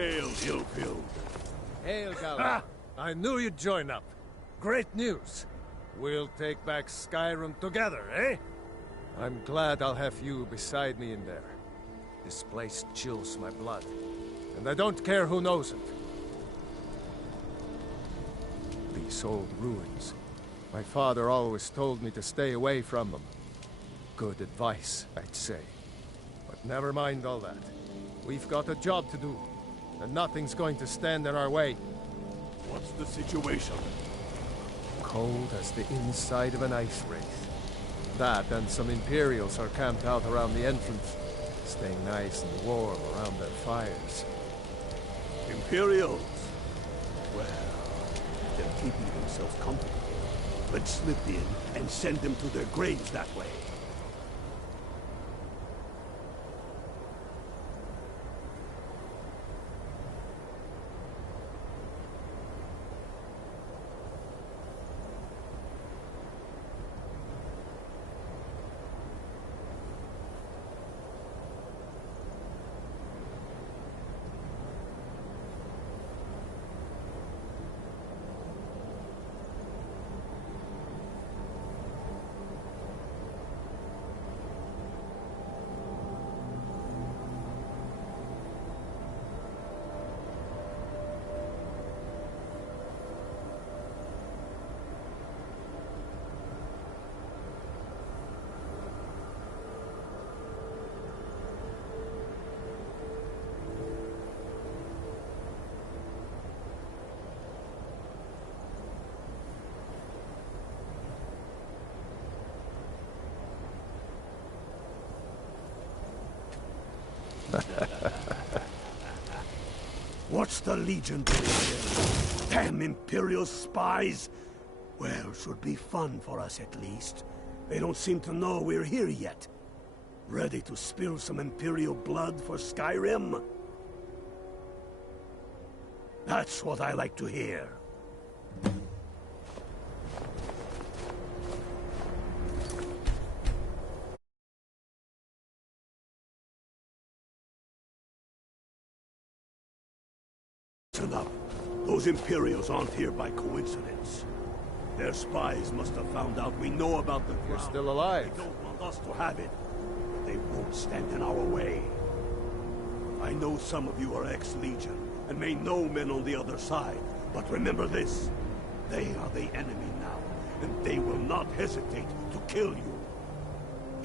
Hail, ill-filled. Hail, Gala. I knew you'd join up. Great news. We'll take back Skyrim together, eh? I'm glad I'll have you beside me in there. This place chills my blood, and I don't care who knows it. These old ruins. My father always told me to stay away from them. Good advice, I'd say. But never mind all that. We've got a job to do, and nothing's going to stand in our way. What's the situation? Cold as the inside of an ice wraith. That and some Imperials are camped out around the entrance, staying nice and warm around their fires. Imperials? Well, they're keeping themselves comfortable. Let's slip in and send them to their graves that way. What's the Legion doing here? Damn Imperial spies! Well, should be fun for us at least. They don't seem to know we're here yet. Ready to spill some Imperial blood for Skyrim? That's what I like to hear. Listen up. Those Imperials aren't here by coincidence. Their spies must have found out we know about the You're ground. still alive. They don't want us to have it. But they won't stand in our way. I know some of you are ex-Legion, and may know men on the other side. But remember this. They are the enemy now, and they will not hesitate to kill you.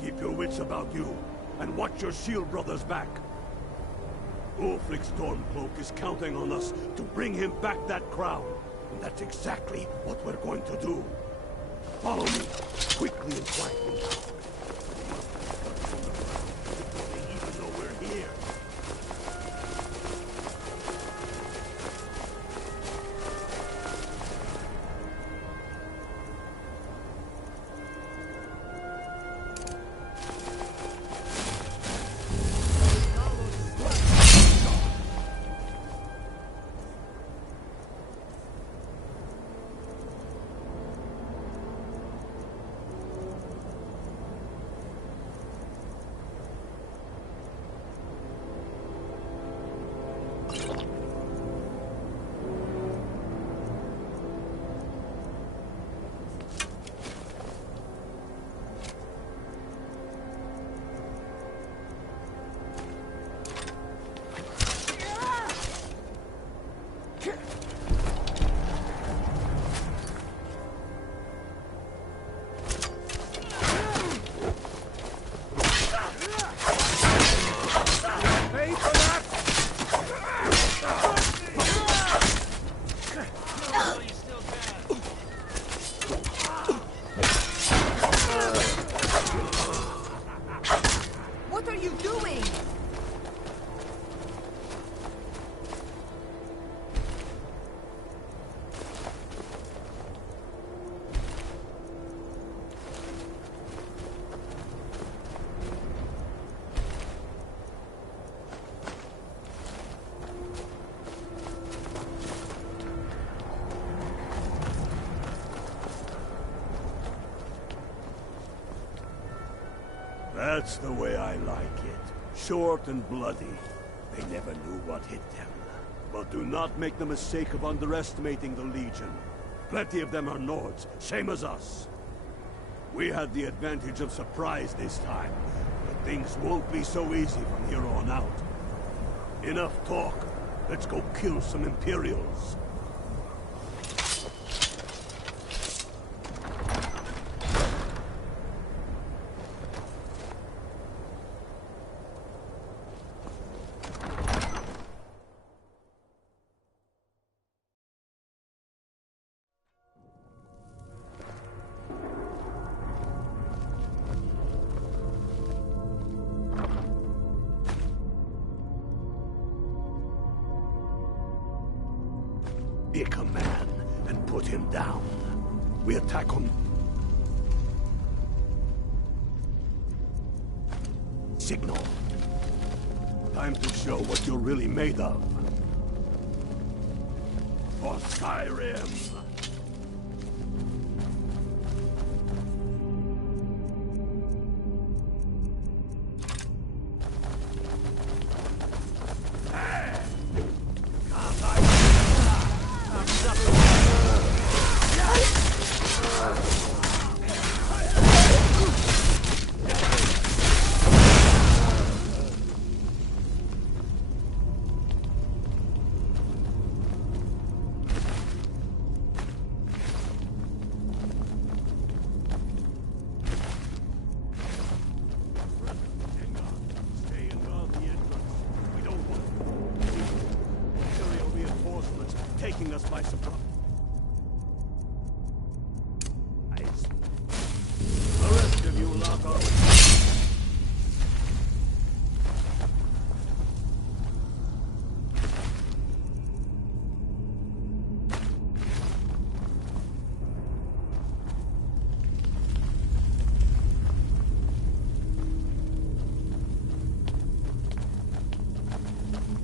Keep your wits about you, and watch your shield brothers back. Ulfric Stormcloak is counting on us to bring him back that crown. And that's exactly what we're going to do. Follow me, quickly and quietly. They even know we're here. That's the way I like it. Short and bloody. They never knew what hit them. But do not make the mistake of underestimating the Legion. Plenty of them are Nords, same as us. We had the advantage of surprise this time, but things won't be so easy from here on out. Enough talk. Let's go kill some Imperials. Pick a man and put him down. We attack on... Signal. Time to show what you're really made of. For Skyrim! Taking us by surprise. The rest of you lock on.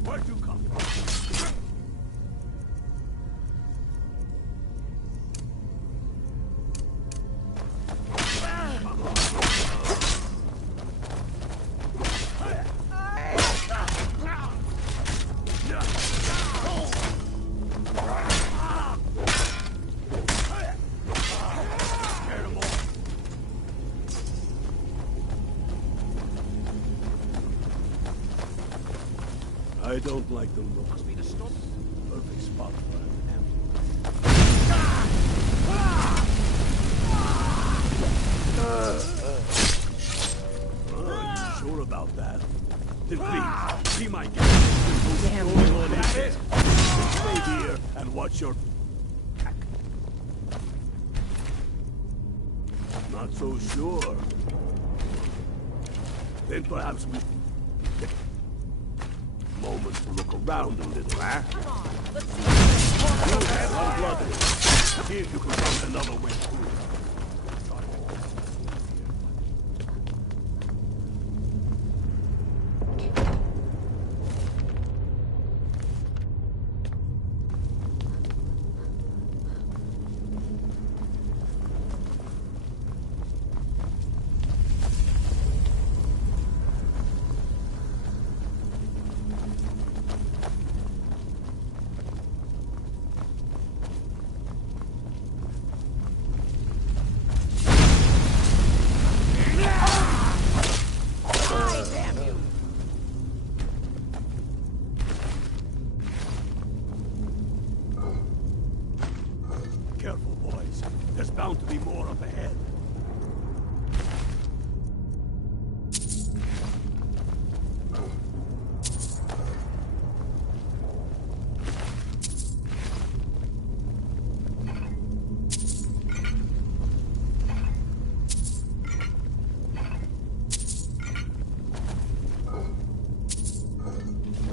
Where'd you come from? I don't like the look. Must be the stop. Perfect spot for an amp. Sure about that? Then please, be my guest. Damn. Stay here and watch your back. Not so sure. Then perhaps we... moment to look around a little, huh? Come on, let's see. You have unblooded. See if you can find another way through. Careful, boys. There's bound to be more up ahead.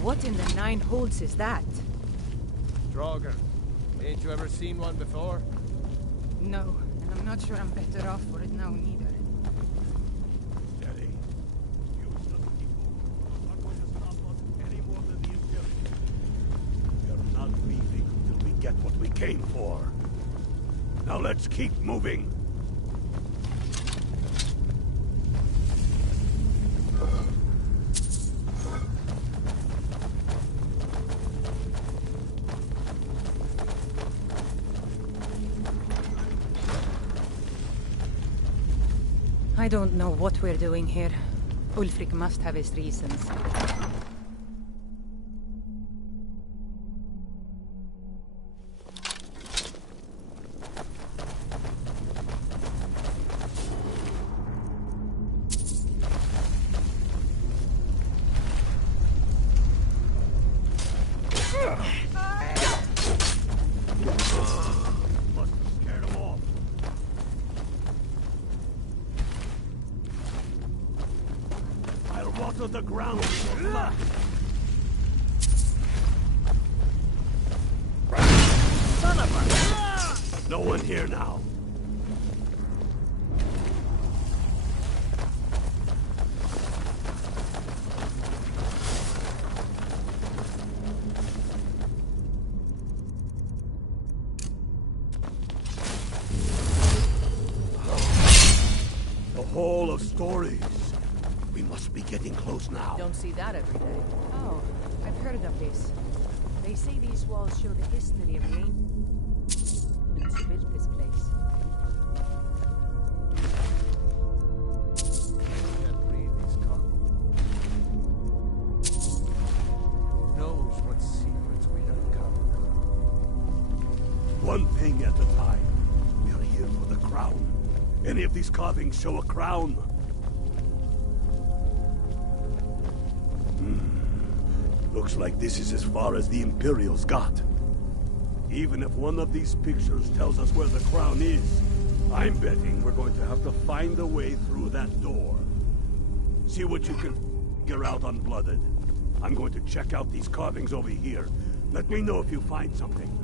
What in the nine holes is that? Draugr. Ain't you ever seen one before? No, and I'm not sure I'm better off for it now neither. Steady. You some people are not going to stop us any more than the Imperials. We are not leaving until we get what we came for. Now let's keep moving. I don't know what we're doing here. Ulfric must have his reasons. Must have scared him off. I'll water the ground with your blood. Son of a... No one here now. The Hall of Stories. We must be getting close now. Don't see that every day. Oh, I've heard of this. They say these walls show the history of the ancients who built this place. Can't read these cards. Who knows what secrets we'd uncover? One thing at a time. We are here for the crown. Any of these carvings show a crown? Looks like this is as far as the Imperials got. Even if one of these pictures tells us where the crown is, I'm betting we're going to have to find a way through that door. See what you can figure out unblooded. I'm going to check out these carvings over here. Let me know if you find something.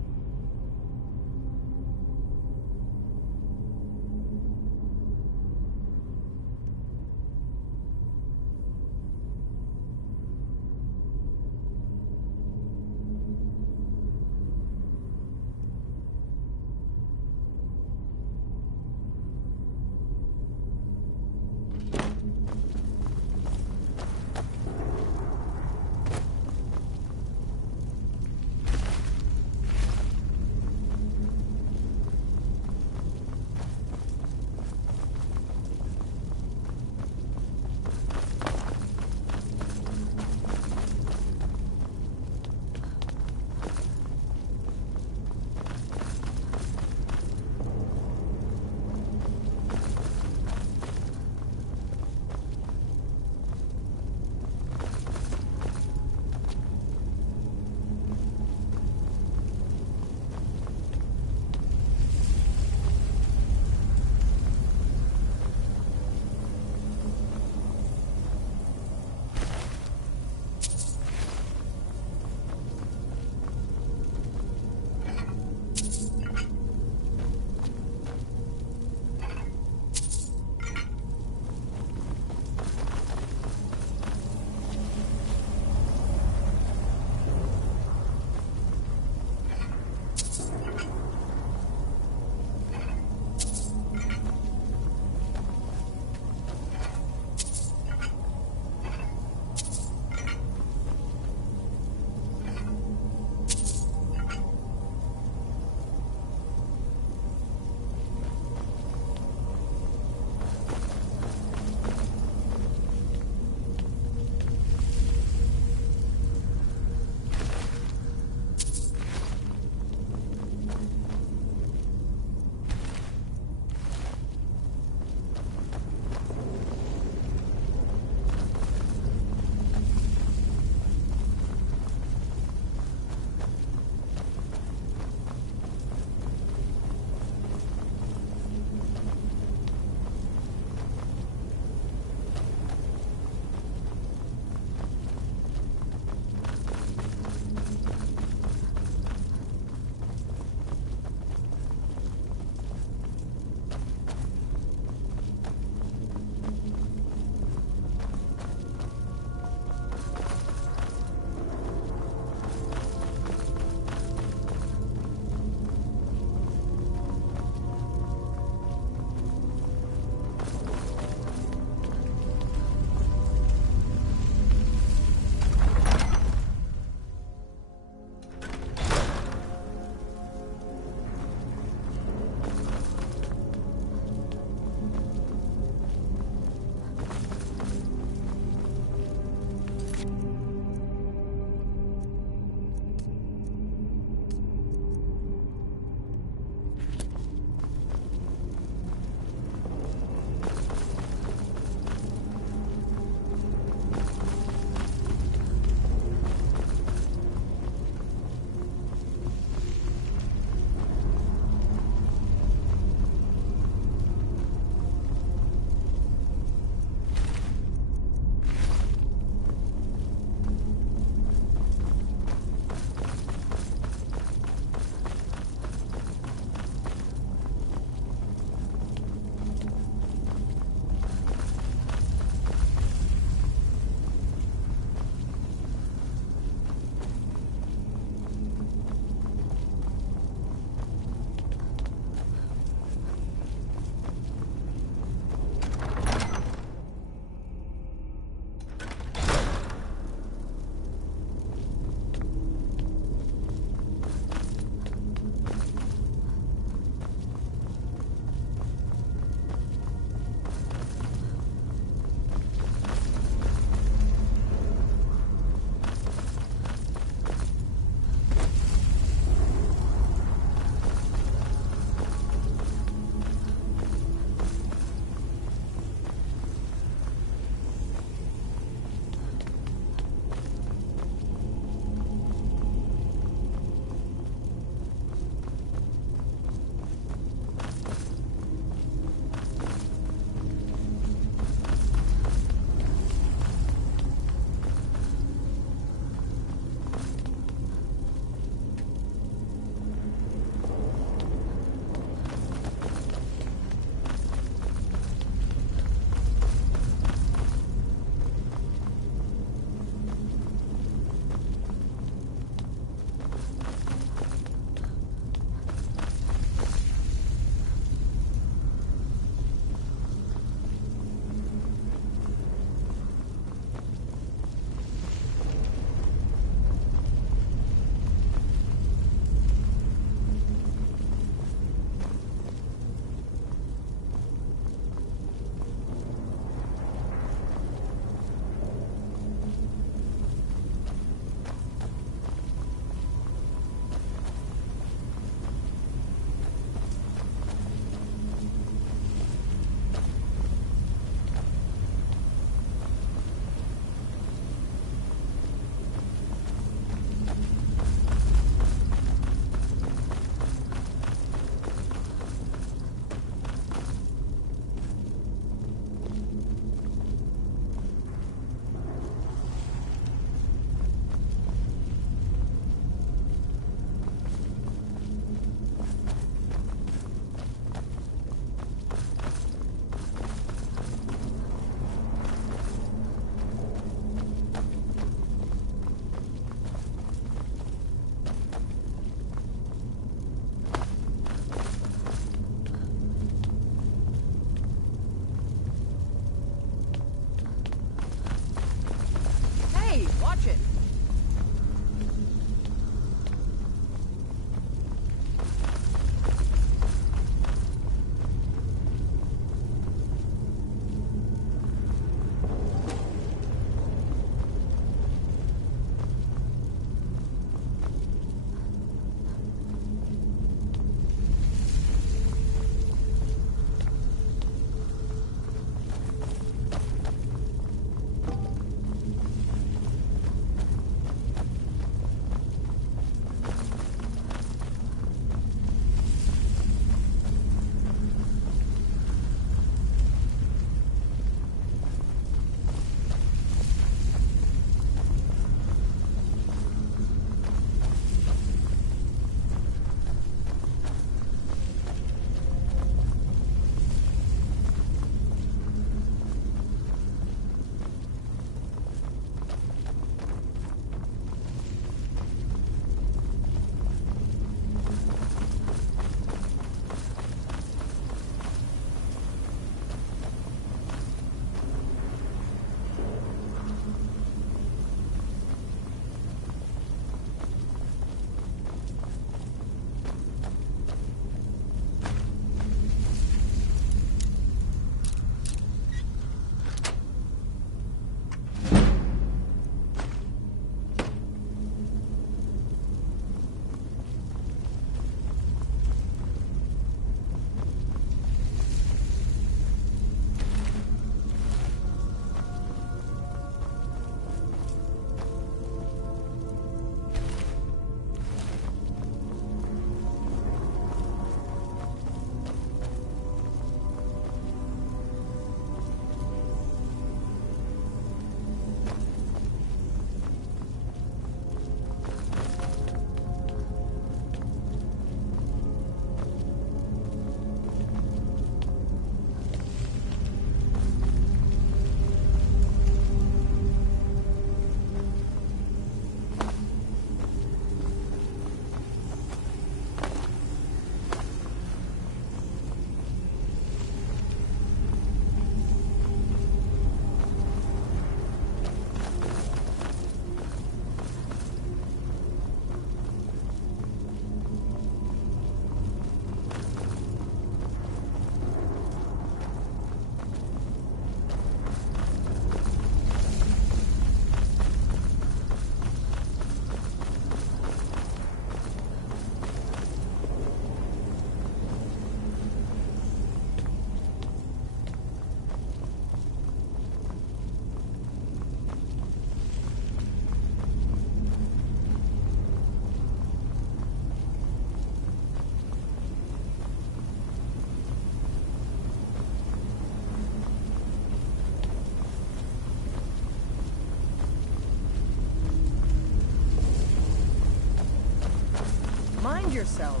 Mind yourself.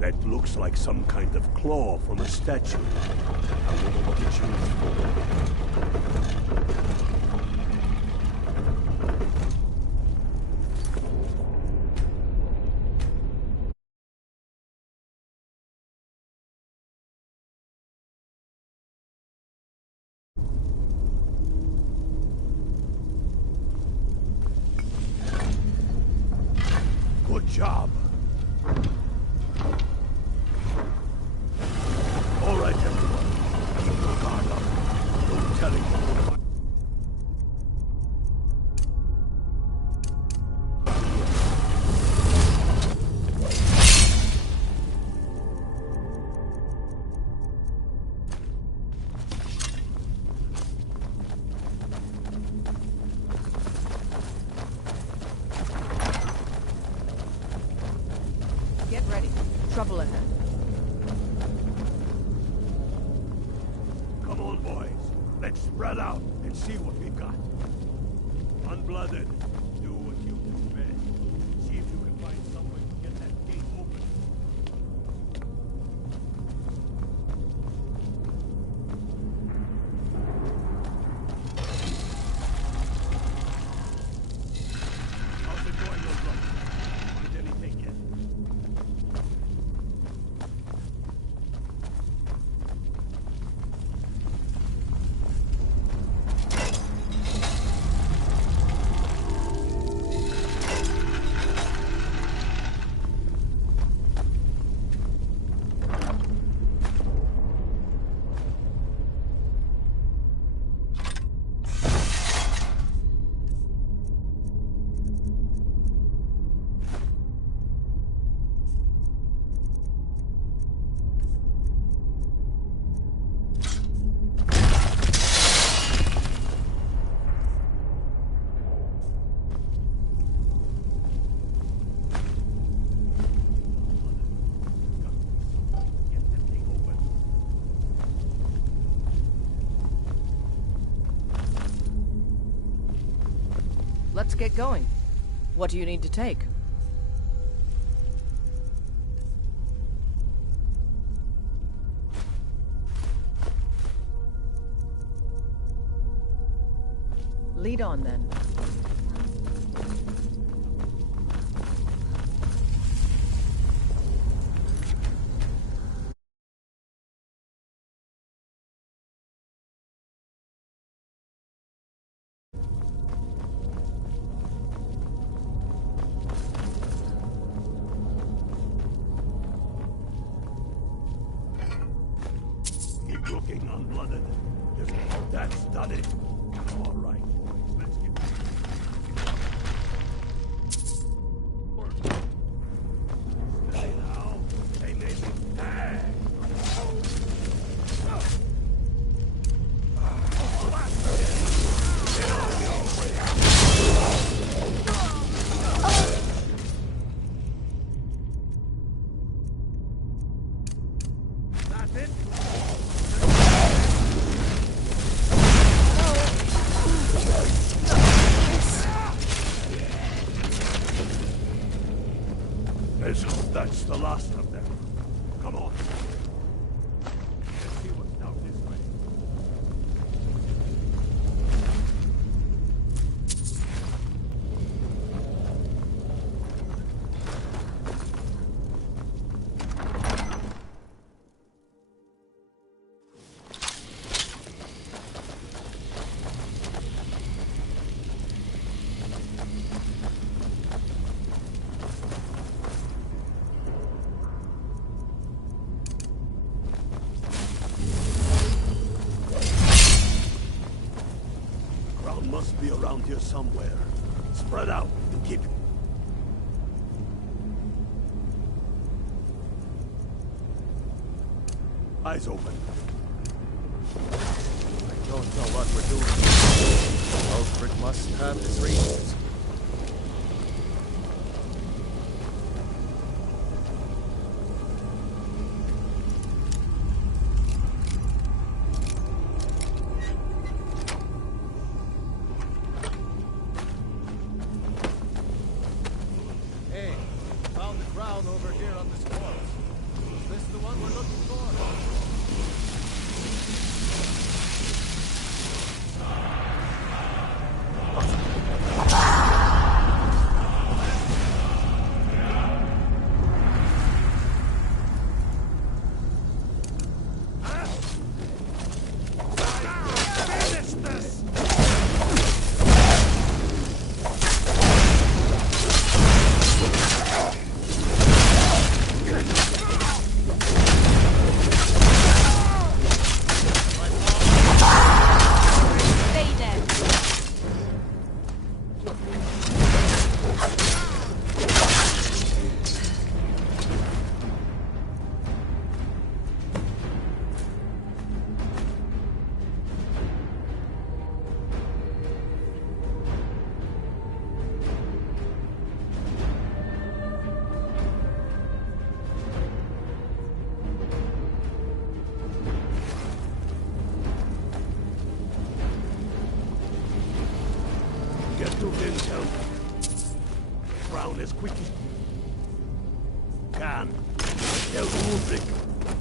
That looks like some kind of claw from a statue. I wonder what it's used for. Good job. All right, everyone. Keep your guard up. No telling what will. Get ready. Trouble ahead. Come on, boys. Let's spread out and see what we've got. Unblooded, do what you do best. See if you can find some way to get that gate open. How's it going, your brother? Find anything yet? Let's get going. What do you need to take? Lead on then. Keep looking, unblooded. That's done it. All right, let's get. Steady now. They may be tagged. That's it. Let's hope that's the last of them. Come on. Let's see what's down this way. Must be around here somewhere. Spread out and keep. Eyes open. I don't know what we're doing. Culprit must have his reasons. Hey, found the crown over here on this wall. the one we're looking for. Get to Intel. Brown as quick as can. Tell Ulrich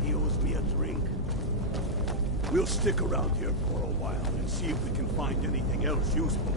he owes me a drink. We'll stick around here for a while and see if we can find anything else useful.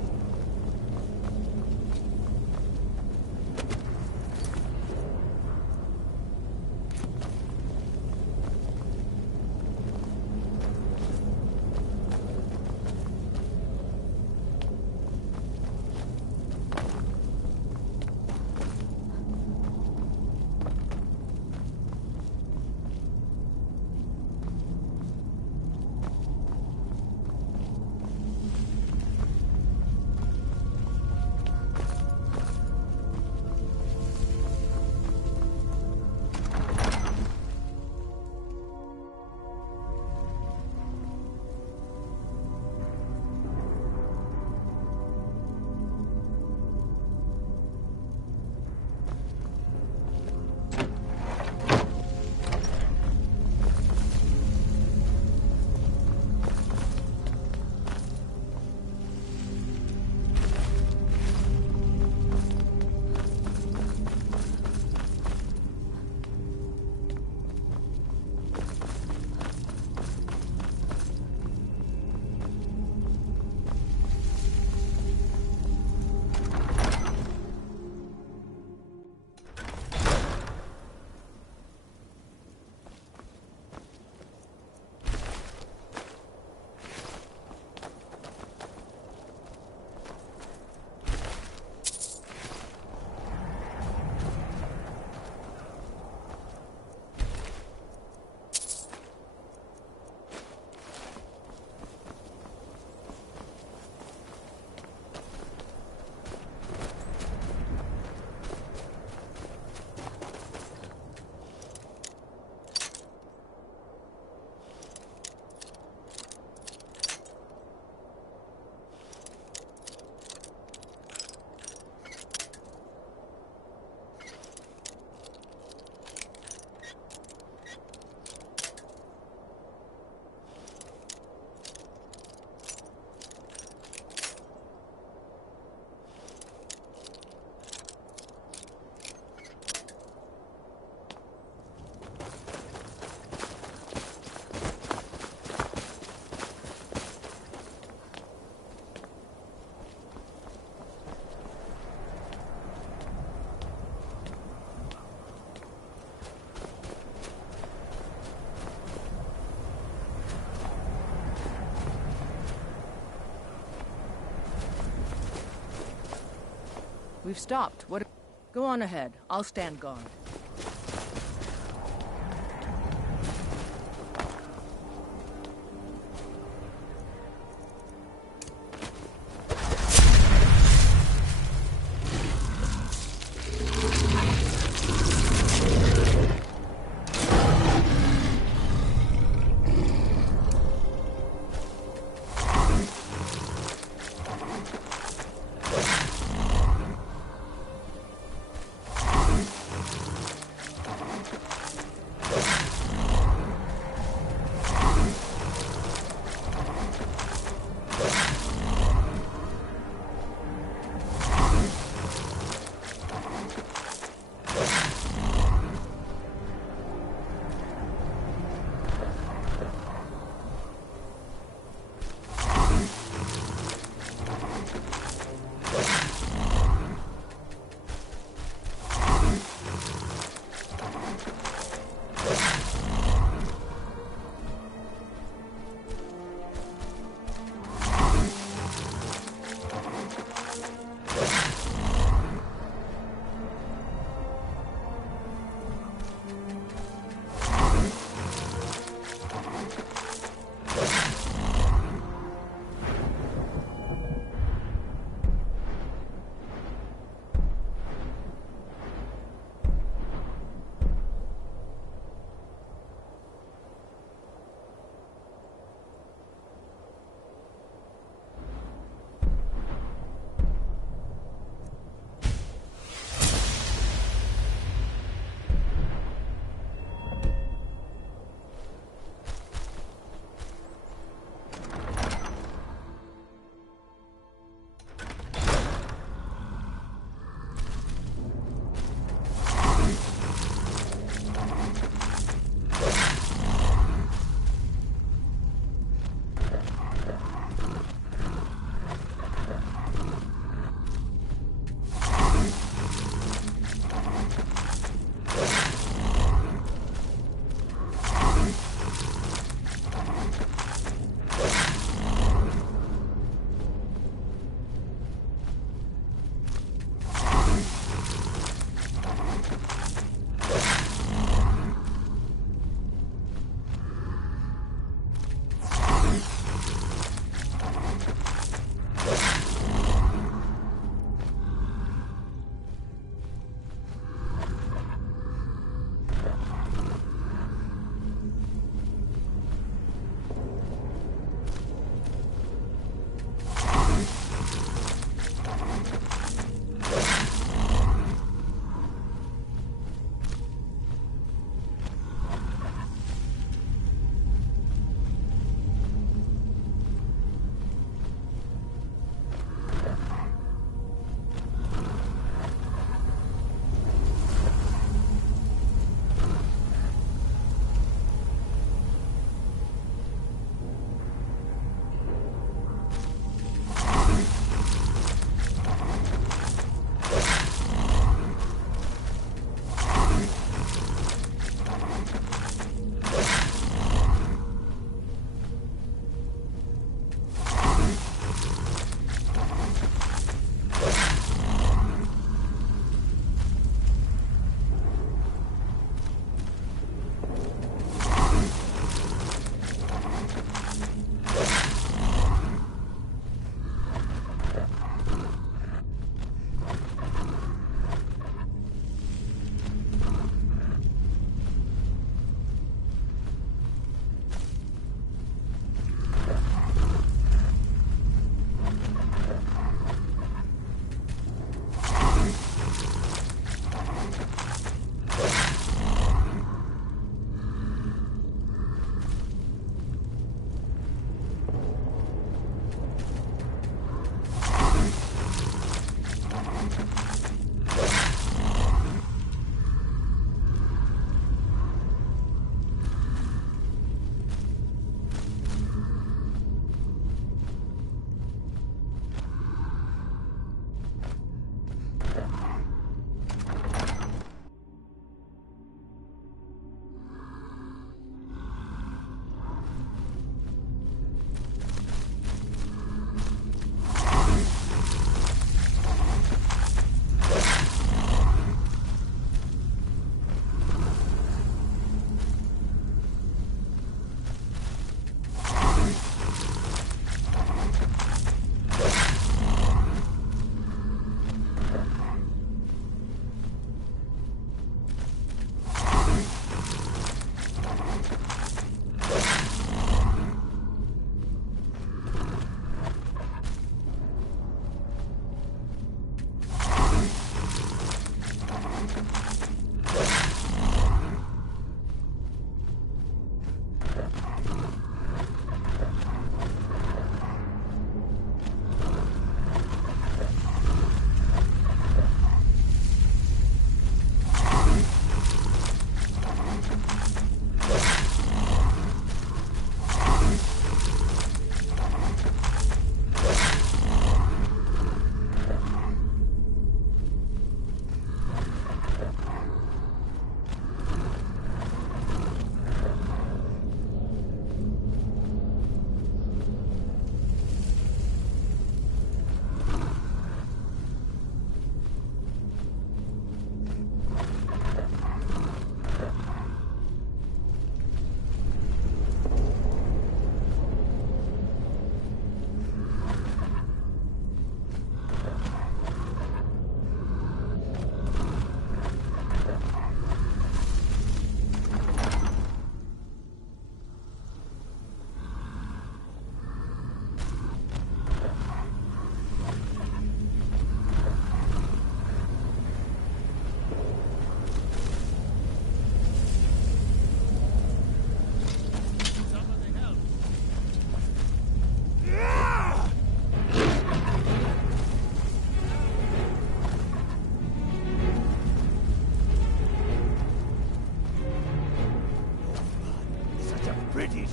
We've stopped. What? Go on ahead. I'll stand guard.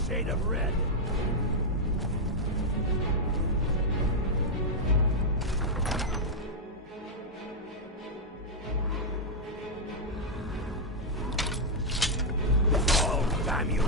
shade of red. Oh, damn you!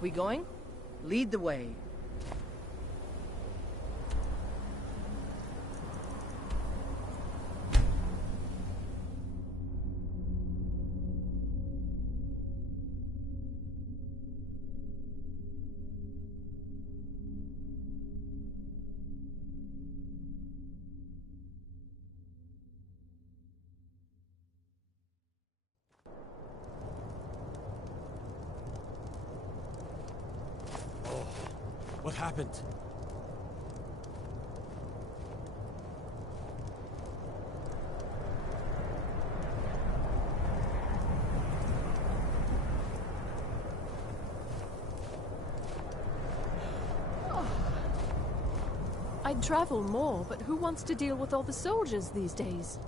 We going? Lead the way. What happened? I'd travel more, but who wants to deal with all the soldiers these days?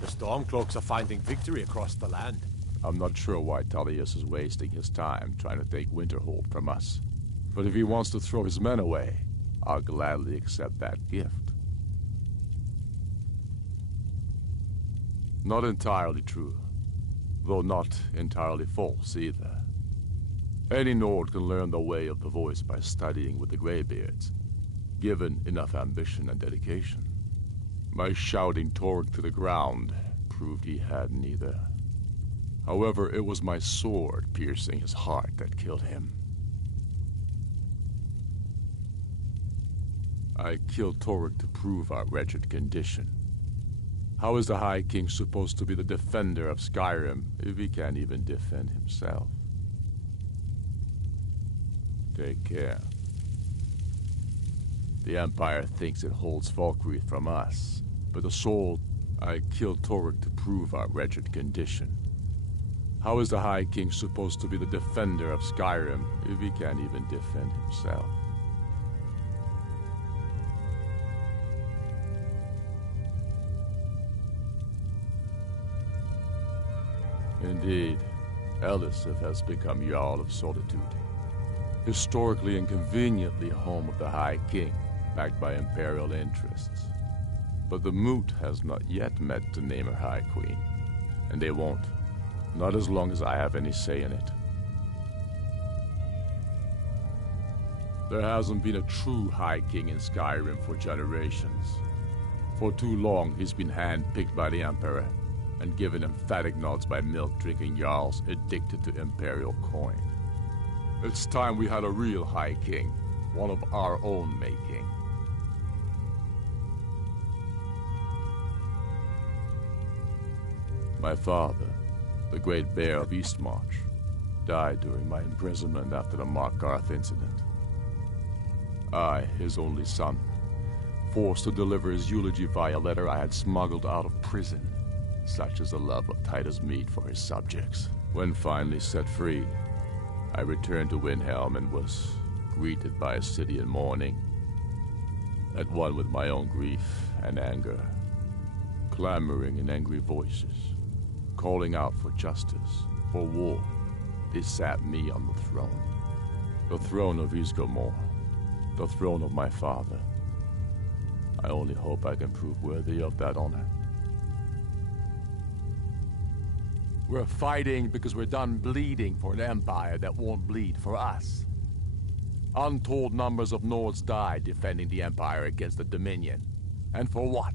The Stormcloaks are finding victory across the land. I'm not sure why Tullius is wasting his time trying to take Winterhold from us. But if he wants to throw his men away, I'll gladly accept that gift. Not entirely true, though not entirely false either. Any Nord can learn the way of the voice by studying with the Greybeards, given enough ambition and dedication. My shouting Torg to the ground proved he had neither. However, it was my sword piercing his heart that killed him. I killed Torg to prove our wretched condition. How is the High King supposed to be the defender of Skyrim if he can't even defend himself? Take care. The Empire thinks it holds Falkreath from us, but the soul... I killed Torg to prove our wretched condition. How is the High King supposed to be the defender of Skyrim if he can't even defend himself? Indeed, Elisif has become Jarl of Solitude. Historically and conveniently home of the High King, backed by Imperial interests. But the Moot has not yet met to name her High Queen. And they won't. Not as long as I have any say in it. There hasn't been a true High King in Skyrim for generations. For too long, he's been hand-picked by the Emperor and given emphatic nods by milk-drinking Jarls addicted to Imperial coin. It's time we had a real High King, one of our own making. My father, the Great Bear of Eastmarch, died during my imprisonment after the Markarth incident. I, his only son, forced to deliver his eulogy via letter I had smuggled out of prison. Such is the love of Titus meat for his subjects. When finally set free, I returned to Windhelm and was greeted by a city in mourning, at one with my own grief and anger, clamoring in angry voices, calling out for justice, for war. They sat me on the throne of Ysgramor, the throne of my father. I only hope I can prove worthy of that honor. We're fighting because we're done bleeding for an empire that won't bleed for us. Untold numbers of Nords died defending the empire against the Dominion. And for what?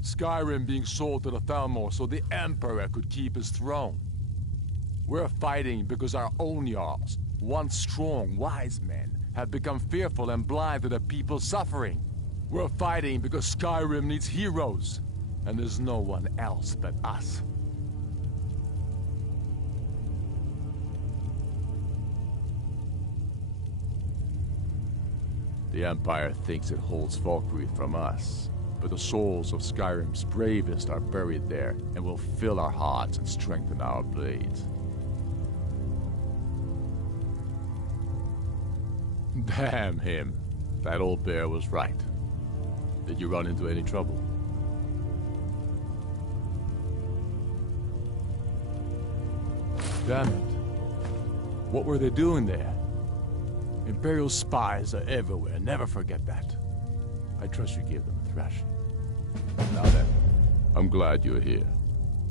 Skyrim being sold to the Thalmor so the Emperor could keep his throne. We're fighting because our own Jarls, once strong, wise men, have become fearful and blind to the people's suffering. We're fighting because Skyrim needs heroes, and there's no one else but us. The Empire thinks it holds Valkyrie from us, but the souls of Skyrim's bravest are buried there and will fill our hearts and strengthen our blades. Damn him. That old bear was right. Did you run into any trouble? Damn it. What were they doing there? Imperial spies are everywhere, never forget that. I trust you gave them a thrashing. Now then, I'm glad you're here.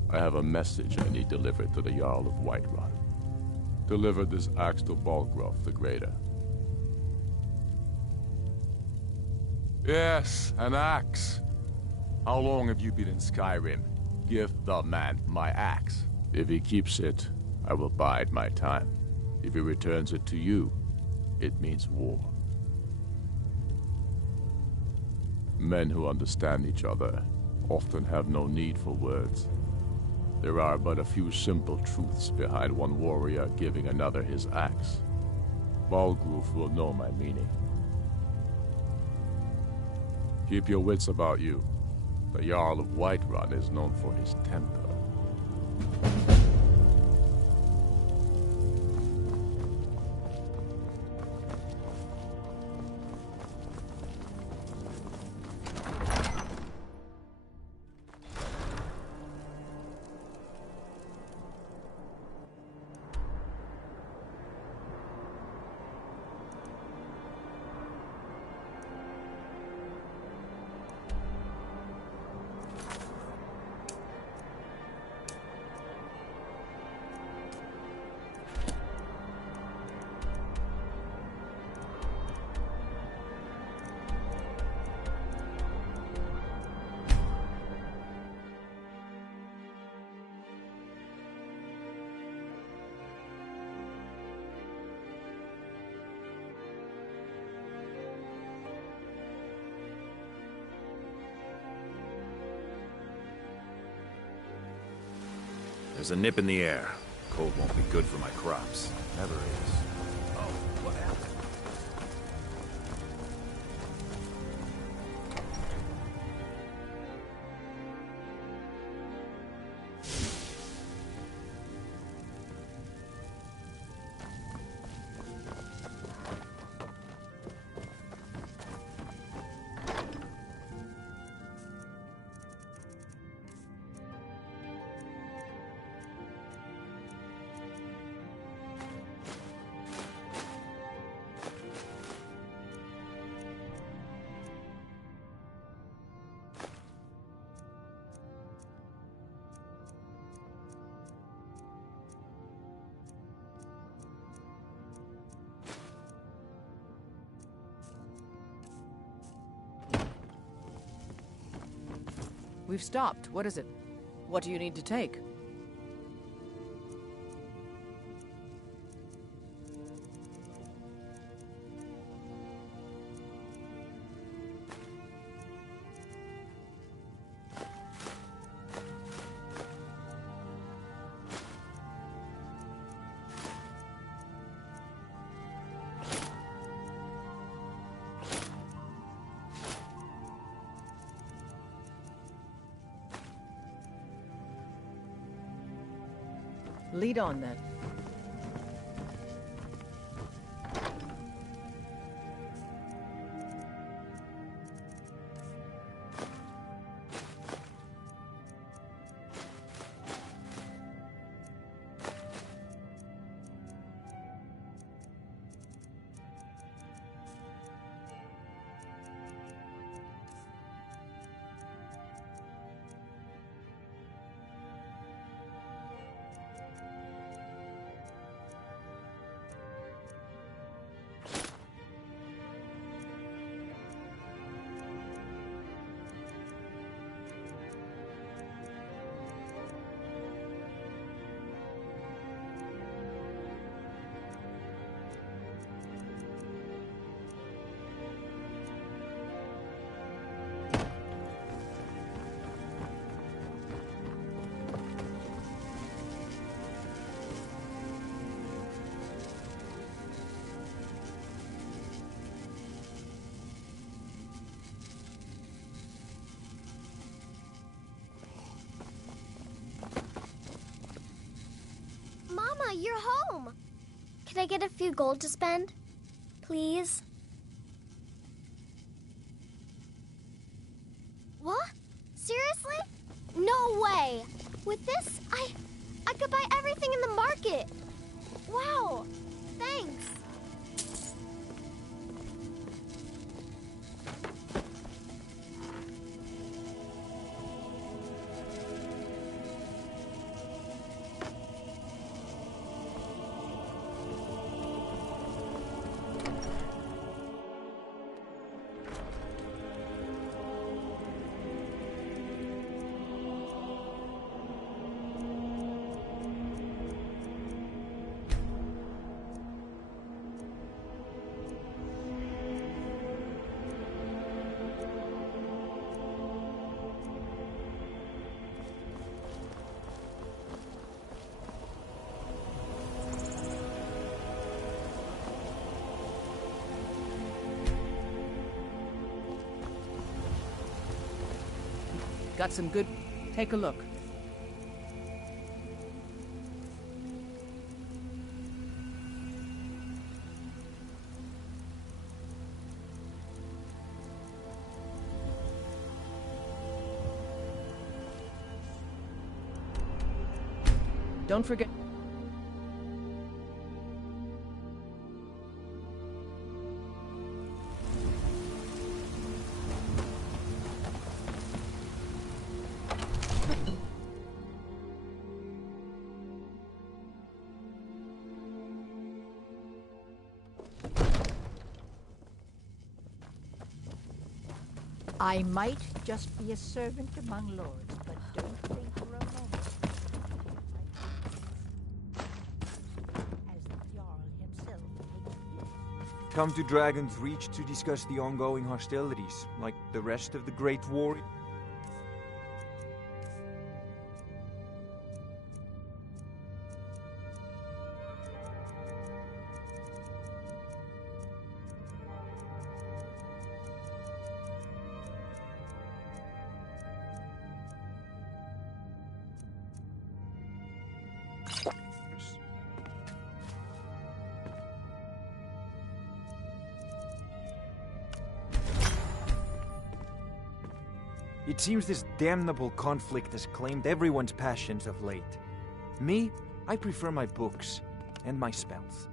I have a message I need delivered to the Jarl of Whiterun. Deliver this axe to Balgruuf the Greater. Yes, an axe. How long have you been in Skyrim? Give the man my axe. If he keeps it, I will bide my time. If he returns it to you, it means war. Men who understand each other often have no need for words. There are but a few simple truths behind one warrior giving another his axe. Balgruuf will know my meaning. Keep your wits about you. The Jarl of Whiterun is known for his temper. There's a nip in the air. Cold won't be good for my crops. Never is. Oh, what happened? We've stopped. What is it? What do you need to take? Lead on, then. Mama, you're home. Can I get a few gold to spend? Please? What? Seriously? No way. With this, I could buy everything in the market. Wow. Thanks. Got some good... Take a look. Don't forget... I might just be a servant among lords, but don't think for a moment as the Jarl himself takes. Come to Dragon's Reach to discuss the ongoing hostilities, like the rest of the Great War. It seems this damnable conflict has claimed everyone's passions of late. Me, I prefer my books and my spells.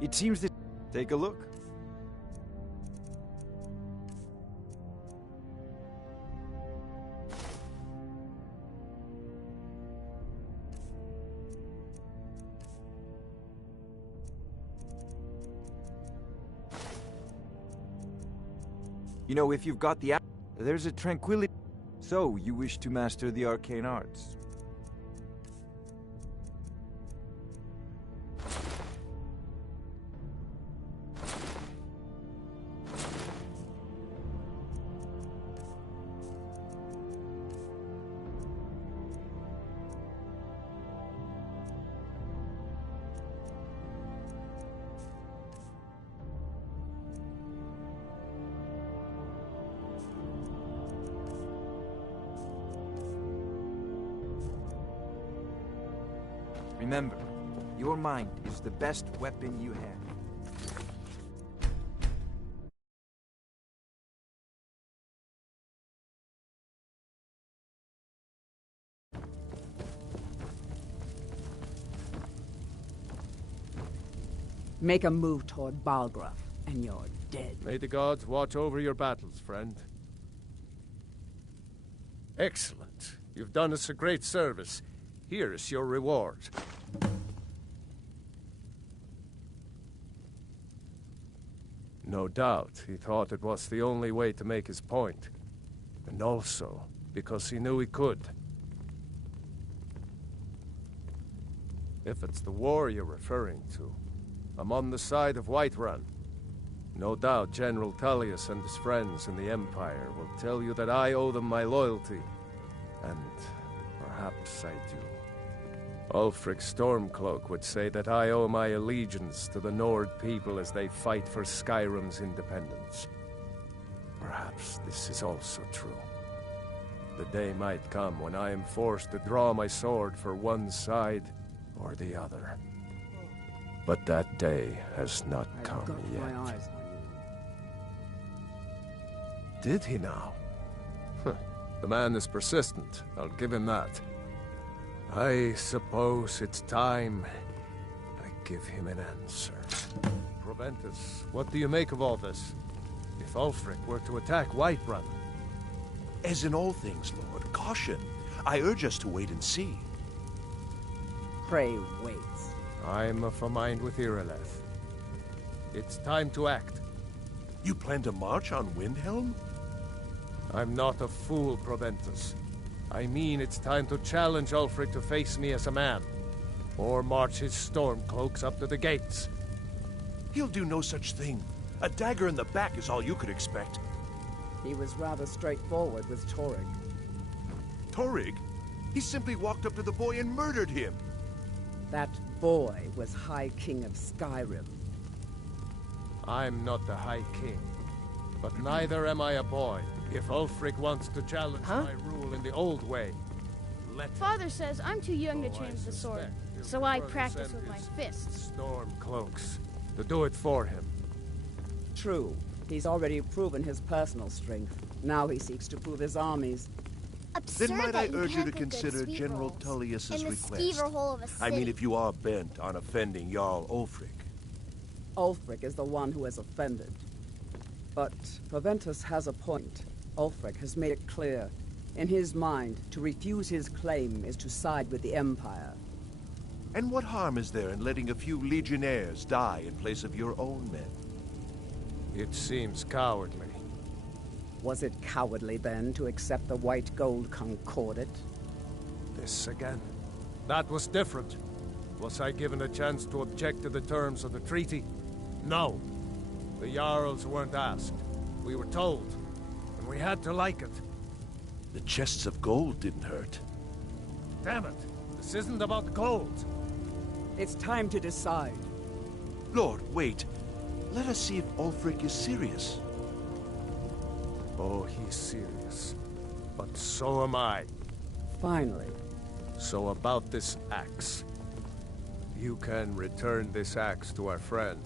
It seems that... Take a look. You know, if you've got the... There's a tranquility... So, you wish to master the arcane arts? Remember, your mind is the best weapon you have. Make a move toward Balgraf, and you're dead. May the gods watch over your battles, friend. Excellent. You've done us a great service. Here is your reward. No doubt, he thought it was the only way to make his point. And also, because he knew he could. If it's the war you're referring to, I'm on the side of Whiterun. No doubt General Tullius and his friends in the Empire will tell you that I owe them my loyalty. And perhaps I do. Ulfric Stormcloak would say that I owe my allegiance to the Nord people as they fight for Skyrim's independence. Perhaps this is also true. The day might come when I am forced to draw my sword for one side or the other. But that day has not come yet. My eyes on you. Did he now? The man is persistent, I'll give him that. I suppose it's time I give him an answer. Proventus, what do you make of all this? If Ulfric were to attack Whiterun? As in all things, Lord, caution. I urge us to wait and see. Pray wait. I'm of a mind with Irileth. It's time to act. You plan to march on Windhelm? I'm not a fool, Proventus. I mean it's time to challenge Ulfric to face me as a man. Or march his Stormcloaks up to the gates. He'll do no such thing. A dagger in the back is all you could expect. He was rather straightforward with Torrig. Torrig? He simply walked up to the boy and murdered him. That boy was High King of Skyrim. I'm not the High King. But neither am I a boy. If Ulfric wants to challenge my rule in the old way, let Father says I'm too young to change the sword, so I practice with my fists. Stormcloaks to do it for him. True. He's already proven his personal strength. Now he seeks to prove his armies. Absurd Then might that I urge you to can't put good consider skeever General holes Tullius's in the request. skeever hole of a city. I mean, if you are bent on offending Jarl Ulfric. Ulfric is the one who has offended. But Proventus has a point. Ulfric has made it clear. In his mind, to refuse his claim is to side with the Empire. And what harm is there in letting a few legionnaires die in place of your own men? It seems cowardly. Was it cowardly, then, to accept the white gold concordat? This again? That was different. Was I given a chance to object to the terms of the treaty? No. The Jarls weren't asked. We were told. And we had to like it. The chests of gold didn't hurt. Damn it! This isn't about gold! It's time to decide. Lord, wait. Let us see if Ulfric is serious. Oh, he's serious. But so am I. Finally. So about this axe. You can return this axe to our friend.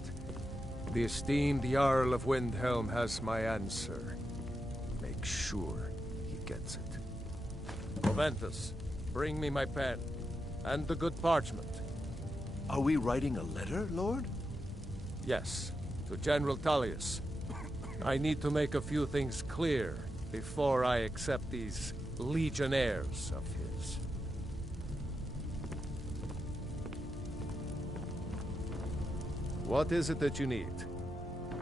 The esteemed Jarl of Windhelm has my answer. Make sure he gets it. Proventus, bring me my pen. And the good parchment. Are we writing a letter, Lord? Yes, to General Tullius. I need to make a few things clear before I accept these legionnaires of his. What is it that you need?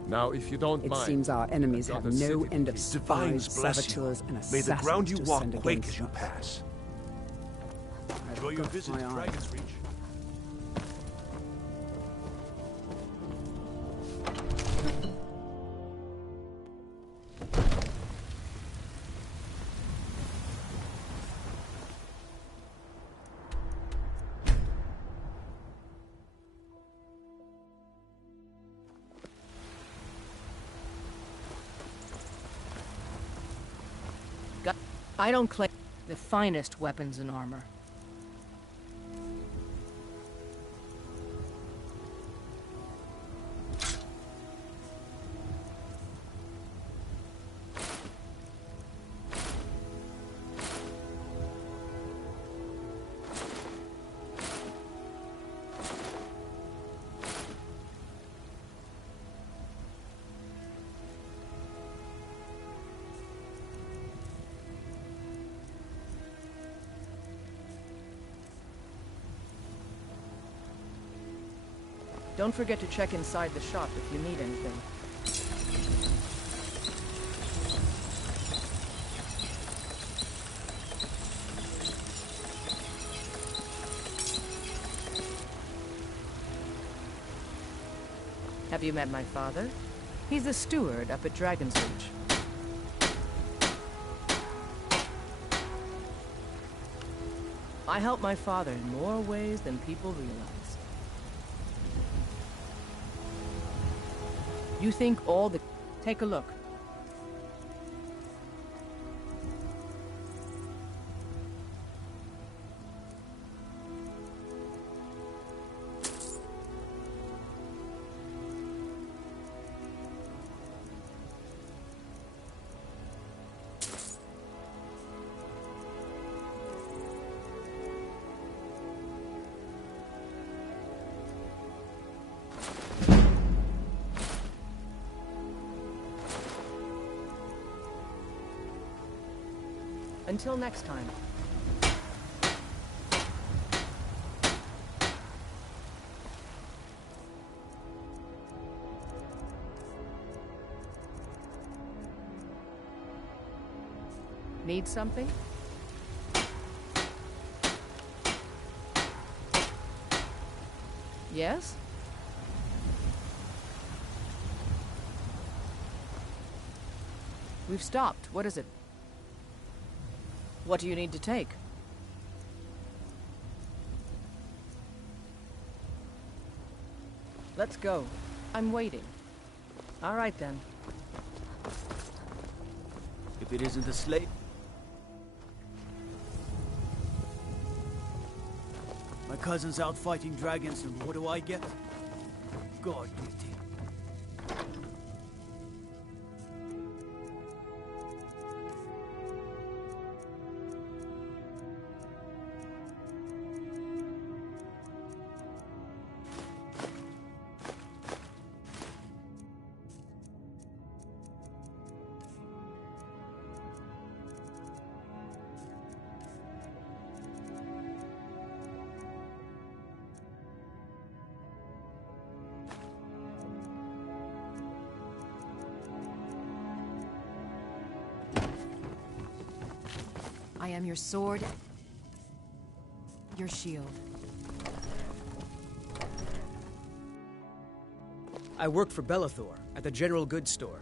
Now, if you don't mind... It seems our enemies have no end of Divines spies, bless you. saboteurs, and assassins May the ground you to walk send quake against as you us. pass. I've Enjoy your got visit my to eye. Dragon's Reach. I don't claim the finest weapons and armor. Don't forget to check inside the shop if you need anything. Have you met my father? He's the steward up at Dragon's Reach. I help my father in more ways than people realize. You think all the... Take a look. Until next time. Need something? Yes? We've stopped. What is it? What do you need to take? Let's go. I'm waiting. All right, then. If it isn't a slave... My cousin's out fighting dragons, and what do I get? God duty. I am your sword, your shield. I work for Bellathor at the General Goods Store.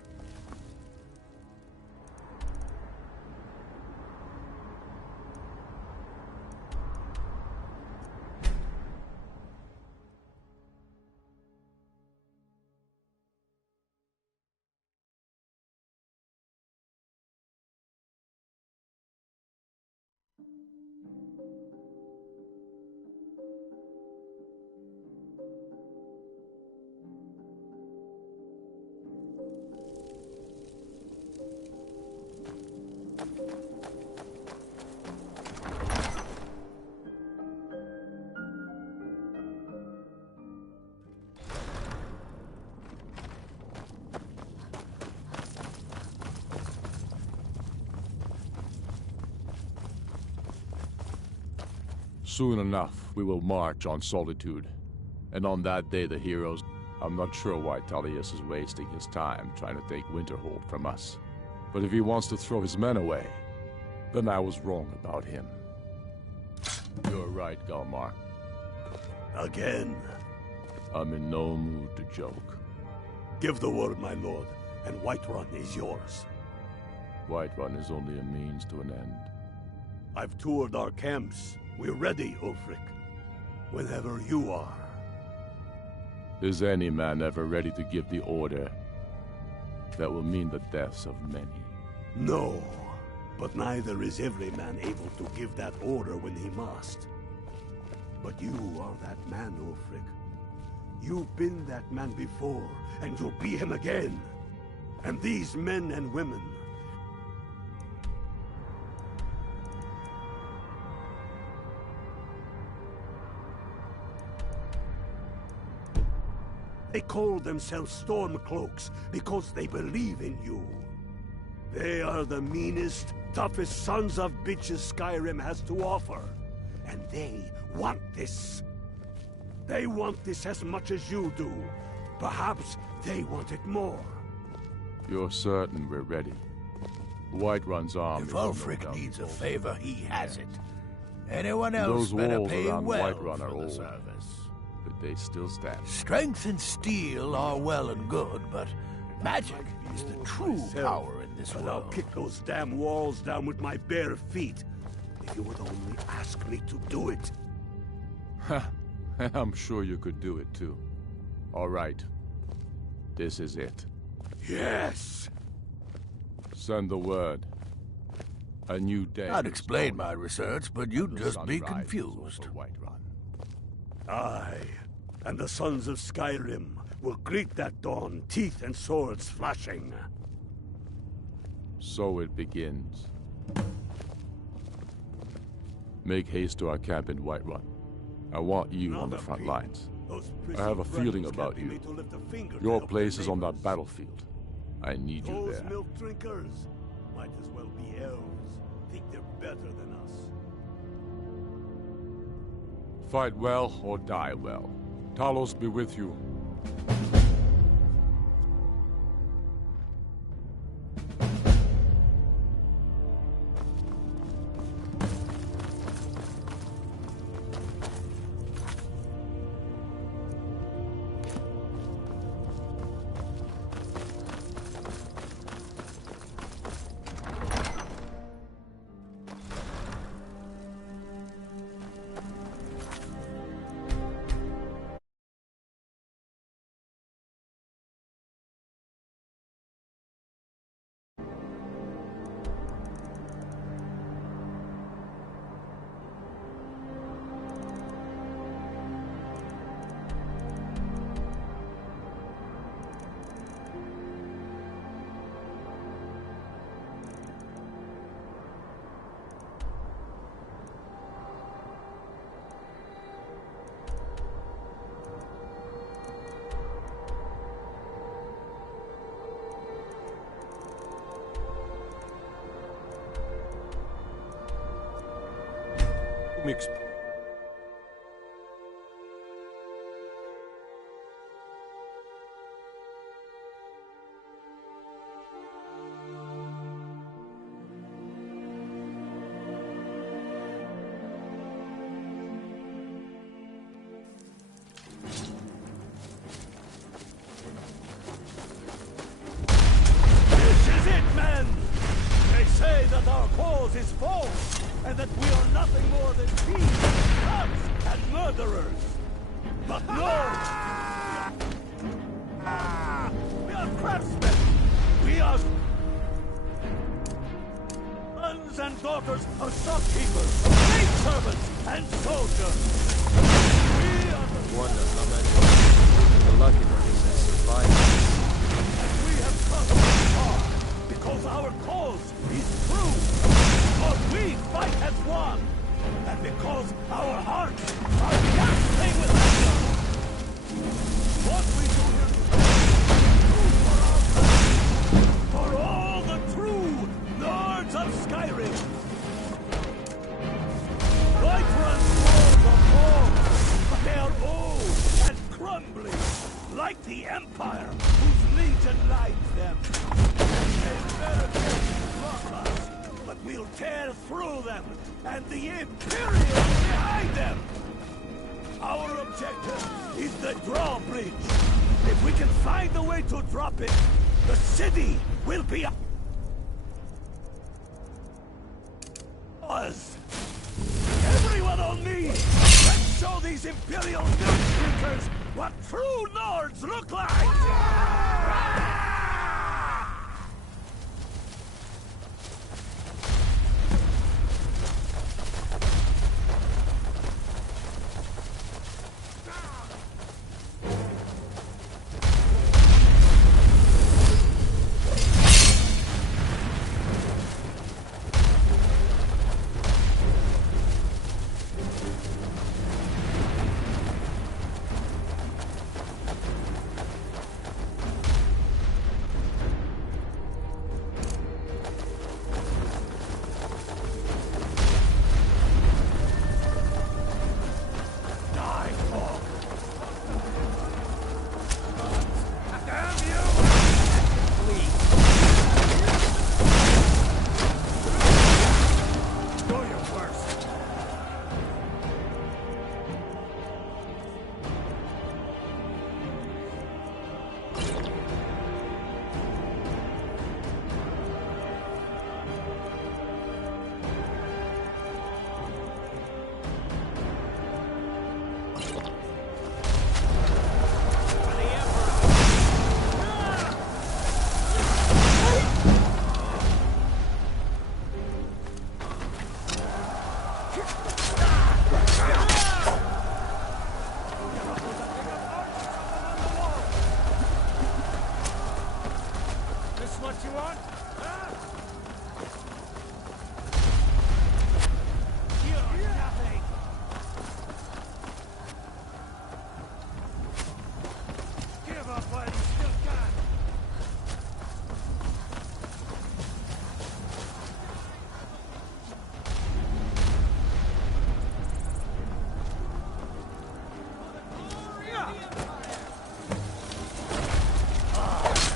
Soon enough, we will march on Solitude. And on that day, the heroes... I'm not sure why Tullius is wasting his time trying to take Winterhold from us. But if he wants to throw his men away, then I was wrong about him. You're right, Galmar. Again. I'm in no mood to joke. Give the word, my lord, and Whiterun is yours. Whiterun is only a means to an end. I've toured our camps. We're ready, Ulfric. Whenever you are. Is any man ever ready to give the order that will mean the deaths of many? No, but neither is every man able to give that order when he must. But you are that man, Ulfric. You've been that man before, and you'll be him again. And these men and women... They call themselves Stormcloaks because they believe in you. They are the meanest, toughest sons of bitches Skyrim has to offer. And they want this. They want this as much as you do. Perhaps they want it more. You're certain we're ready? Whiterun's army... If Ulfric needs a favor, he has it. Anyone else better pay well for the service. But they still stand. Strength and steel are well and good, but magic is the true power in this world. I'll kick those damn walls down with my bare feet. If you would only ask me to do it. I'm sure you could do it too. All right. This is it. Yes! Send the word. A new day. I'd explain my research, but you'd just be confused. Aye, and the sons of Skyrim will greet that dawn, teeth and swords flashing. So it begins. Make haste to our camp in Whiterun. I want you on the front lines. I have a feeling about you. Your place is on that battlefield. I need you Those there. milk drinkers might as well be elves. Think they're better than us. Fight well or die well. Talos be with you. Mix. This is it, men! They say that our cause is false, and that we are nothing more than thieves, thugs, and murderers. But no! We are craftsmen! We are sons and daughters of shopkeepers, maid servants, and soldiers! We are the Wonder how many the lucky ones that survived. And we have come this far because our cause is true. Because we fight as one. And because our hearts are gasping with anger. What we do here is true for all the true lords of Skyrim. Whiterun swore humbly, like the Empire, whose legion lights them. They barricade block us, but we'll tear through them, and the Imperials behind them! Our objective is the drawbridge. If we can find a way to drop it, the city will be us. Everyone on me! Let's show these Imperial milk drinkers what true Nords look like!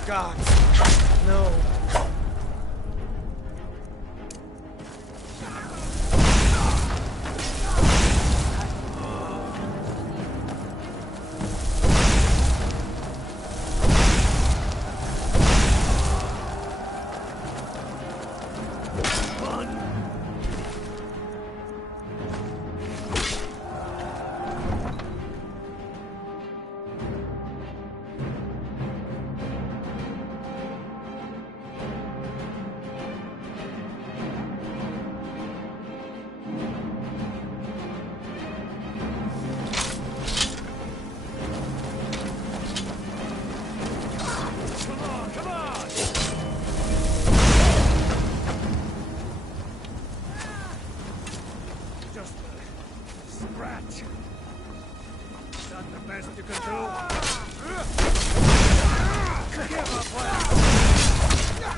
God, no.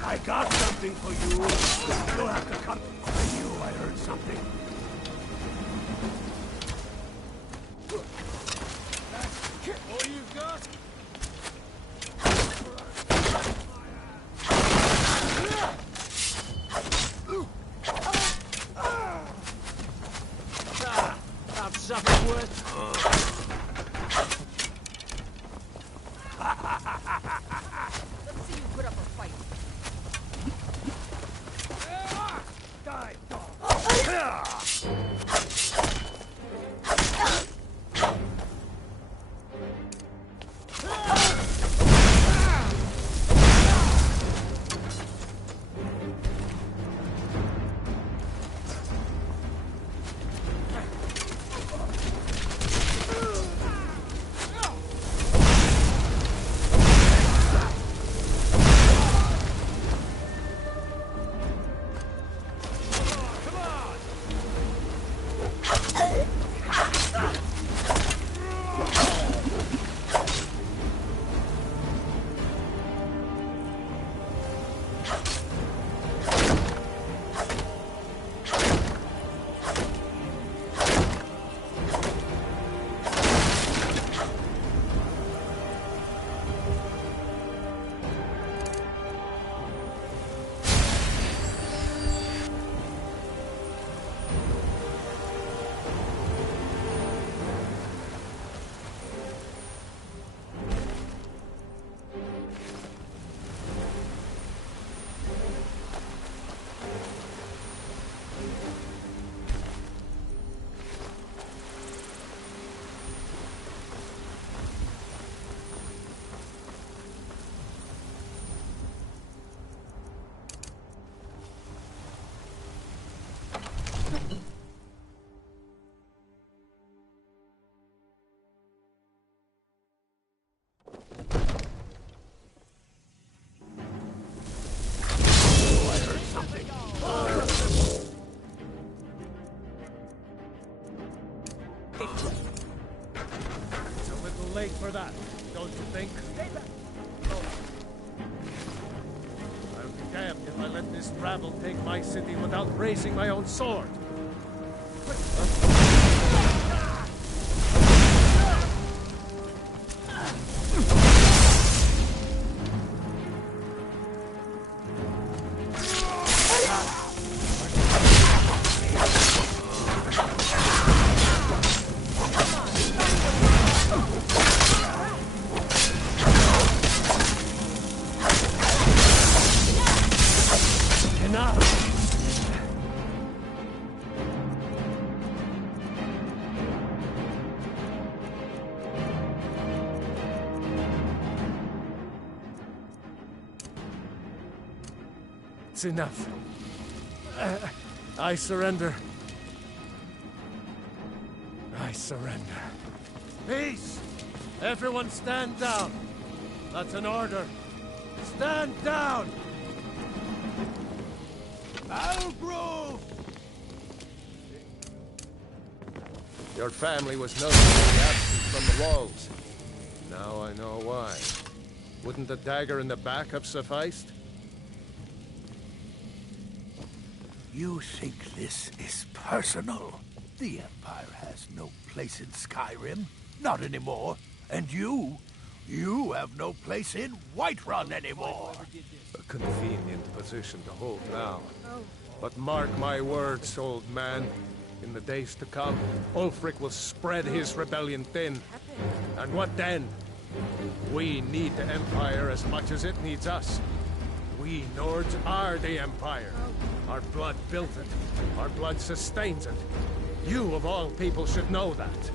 I got something for you. You'll have to come. I knew I heard something. All you've got? That's something worth. Let's see you put up a fight. Die, dog. don't you think? I'll be damned if I let this rabble take my city without raising my own sword. It's enough. I surrender. I surrender. Peace! Everyone stand down. That's an order. Stand down! Algrove! Your family was noticeably absent from the walls. Now I know why. Wouldn't the dagger in the back have sufficed? You think this is personal? The Empire has no place in Skyrim. Not anymore. And you have no place in Whiterun anymore. A convenient position to hold now. But mark my words, old man. In the days to come, Ulfric will spread his rebellion thin. And what then? We need the Empire as much as it needs us. We Nords are the Empire. Our blood built it. Our blood sustains it. You, of all people, should know that.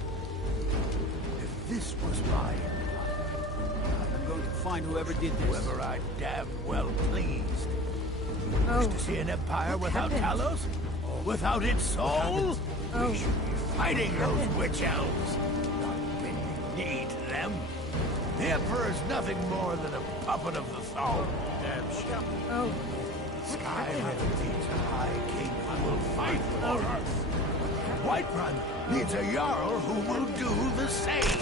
If this was my Empire, I'm going to find whoever did this. Whoever I damn well pleased. You wish to see an Empire without Talos? Without its soul? We should be fighting those witch elves. Not beneath them. The Emperor's nothing more than a puppet of the throne. Damn shit. Skyrim needs a high king who will fight for us. Whiterun needs a Jarl who will do the same.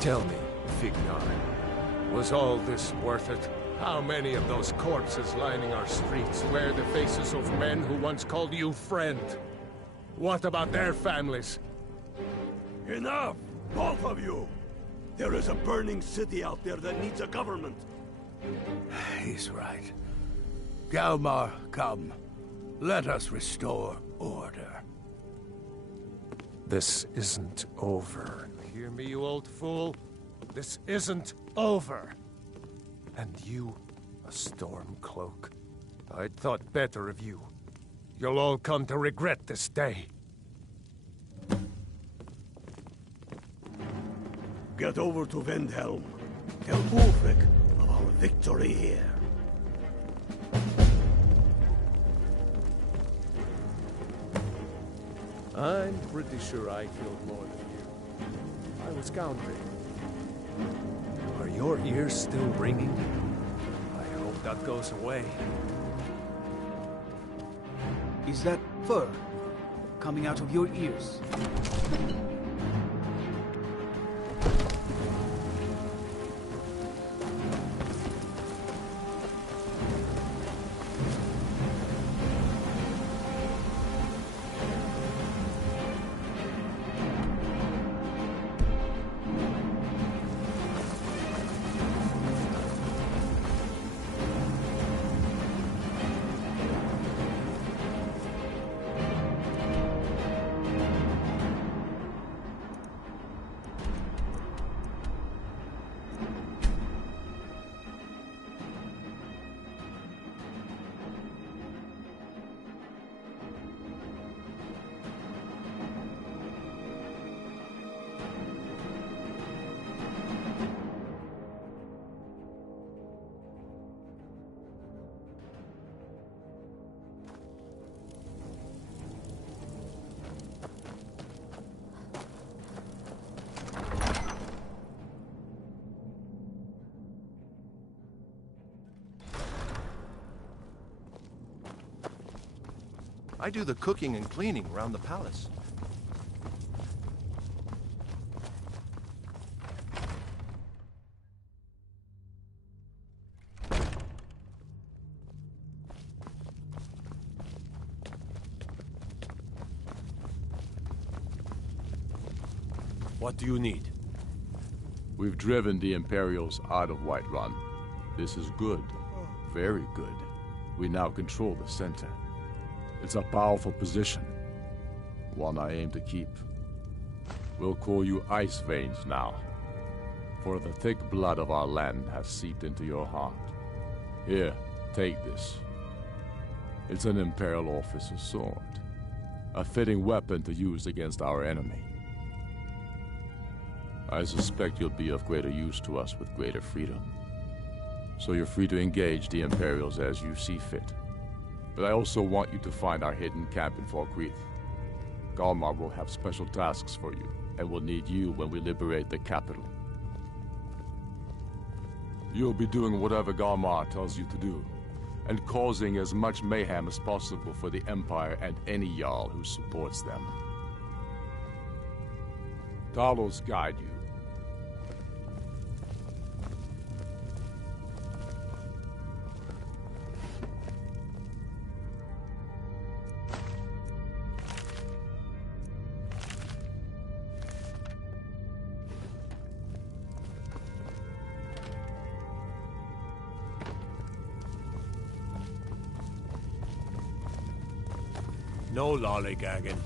Tell me, Vignar, was all this worth it? How many of those corpses lining our streets wear the faces of men who once called you friend? What about their families? Enough! Both of you! There is a burning city out there that needs a government. He's right. Galmar, come. Let us restore order. This isn't over. Hear me, you old fool? This isn't over. And you, a Stormcloak. I'd thought better of you. You'll all come to regret this day. Get over to Windhelm. Tell Ulfric of our victory here. I'm pretty sure I killed more than you. I was counting. Are your ears still ringing? I hope that goes away. Is that fur coming out of your ears? I do the cooking and cleaning around the palace. What do you need? We've driven the Imperials out of Whiterun. This is good. Very good. We now control the center. It's a powerful position. One I aim to keep. We'll call you Ice Veins now. For the thick blood of our land has seeped into your heart. Here, take this. It's an Imperial officer's sword. A fitting weapon to use against our enemy. I suspect you'll be of greater use to us with greater freedom. So you're free to engage the Imperials as you see fit. But I also want you to find our hidden camp in Falkreath. Galmar will have special tasks for you, and will need you when we liberate the capital. You'll be doing whatever Galmar tells you to do, and causing as much mayhem as possible for the Empire and any Jarl who supports them. Talos guide you. No lollygagging.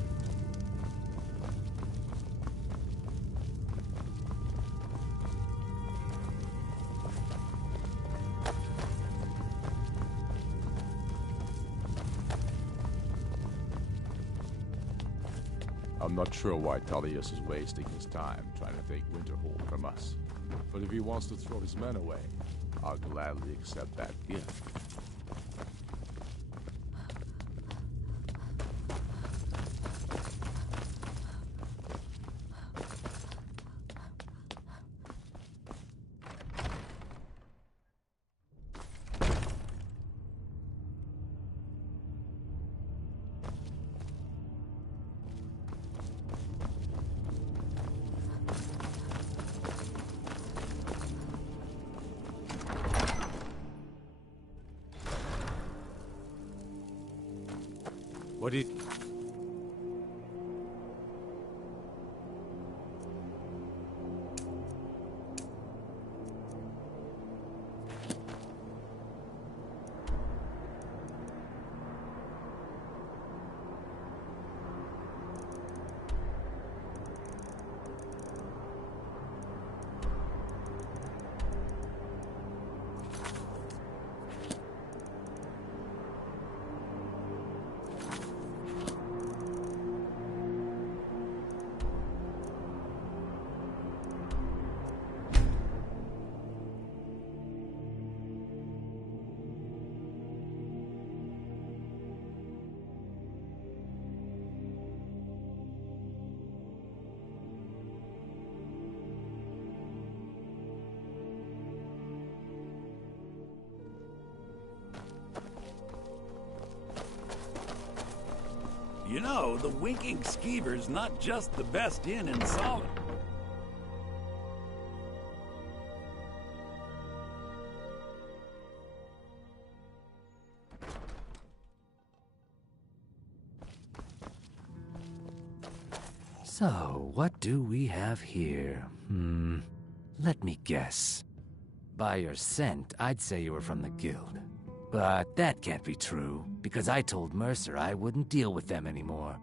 I'm not sure why Tullius is wasting his time trying to take Winterhold from us. But if he wants to throw his men away, I'll gladly accept that gift. What did... You know, the Winking Skeever's not just the best inn in Solid. So, what do we have here? Let me guess. By your scent, I'd say you were from the guild. But that can't be true, because I told Mercer I wouldn't deal with them anymore.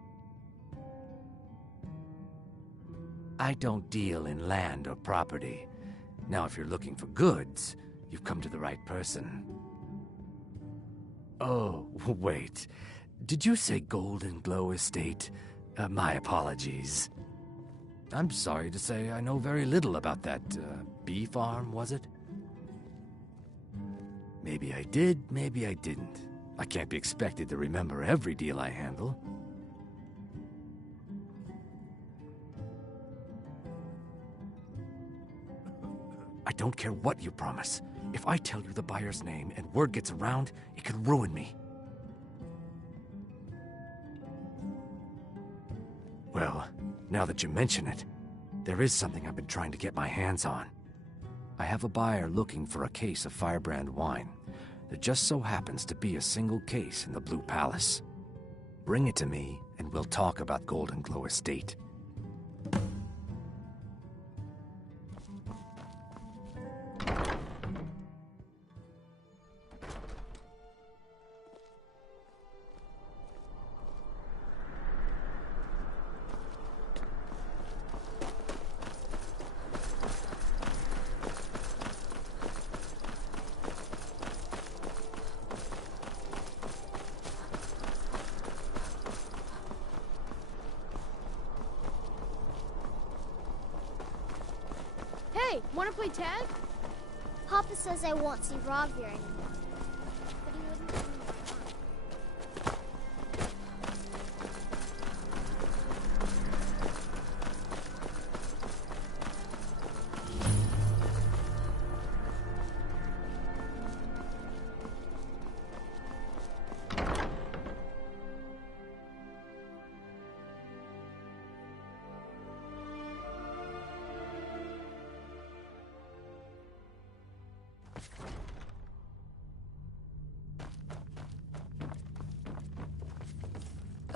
I don't deal in land or property. Now, if you're looking for goods, you've come to the right person. Oh, wait. Did you say Golden Glow Estate? My apologies. I'm sorry to say I know very little about that, bee farm, was it? Maybe I did, maybe I didn't. I can't be expected to remember every deal I handle. I don't care what you promise. If I tell you the buyer's name and word gets around, it could ruin me. Well, now that you mention it, there is something I've been trying to get my hands on. I have a buyer looking for a case of Firebrand wine. There just so happens to be a single case in the Blue Palace. Bring it to me, and we'll talk about Golden Glow Estate. Hey, wanna play tag? Papa says I won't see Rob here anymore. But he wouldn't see me.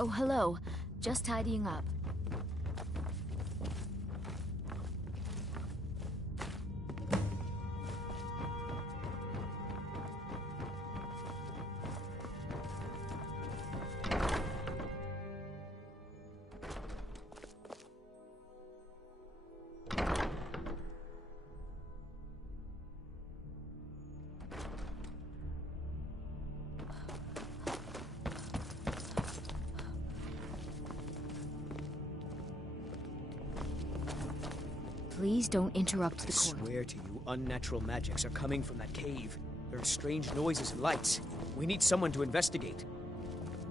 Oh, hello. Just tidying up. Please don't interrupt the court. I swear to you, unnatural magics are coming from that cave. There are strange noises and lights. We need someone to investigate.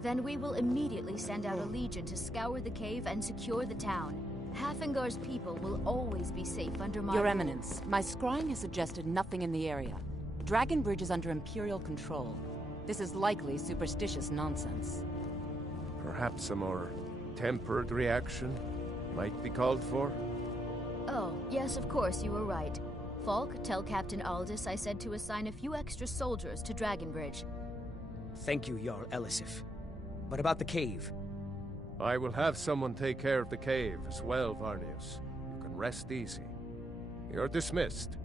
Then we will immediately send out a legion to scour the cave and secure the town. Hafingar's people will always be safe under my Your rule. Eminence, my scrying has suggested nothing in the area. Dragon Bridge is under Imperial control. This is likely superstitious nonsense. Perhaps a more tempered reaction might be called for? Oh, yes, of course, you were right. Falk, tell Captain Aldous I said to assign a few extra soldiers to Dragonbridge. Thank you, Jarl Elisif. But about the cave? I will have someone take care of the cave as well, Varnius. You can rest easy. You're dismissed.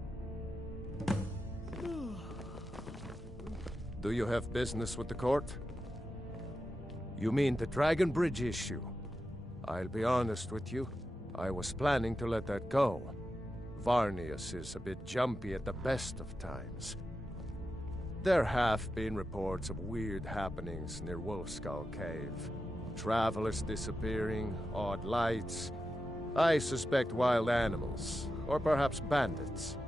Do you have business with the court? You mean the Dragon Bridge issue? I'll be honest with you. I was planning to let that go. Varnius is a bit jumpy at the best of times. There have been reports of weird happenings near Wolfskull Cave. Travelers disappearing, odd lights. I suspect wild animals, or perhaps bandits.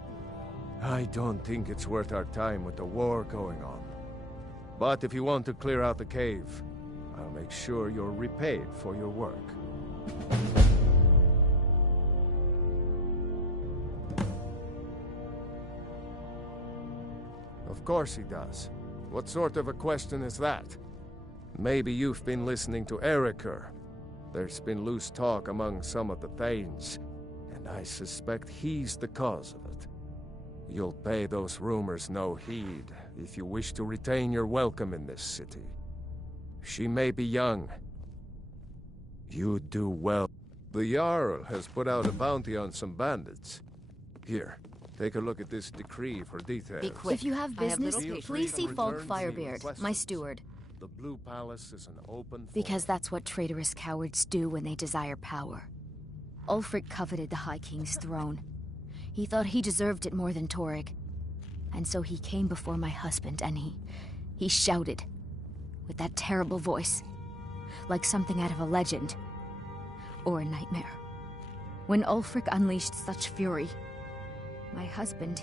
I don't think it's worth our time with the war going on. But if you want to clear out the cave, I'll make sure you're repaid for your work. Of course he does. What sort of a question is that? Maybe you've been listening to Eriker. There's been loose talk among some of the Thanes, and I suspect he's the cause of it. You'll pay those rumors no heed if you wish to retain your welcome in this city. She may be young. You'd do well. The Jarl has put out a bounty on some bandits. Here, take a look at this decree for details. Be quick. If you have business, please see Falk Firebeard, my steward. The Blue Palace is an open... Because that's what traitorous cowards do when they desire power. Ulfric coveted the High King's throne. He thought he deserved it more than Torrig. And so he came before my husband and he shouted. With that terrible voice. Like something out of a legend. Or a nightmare. When Ulfric unleashed such fury, my husband,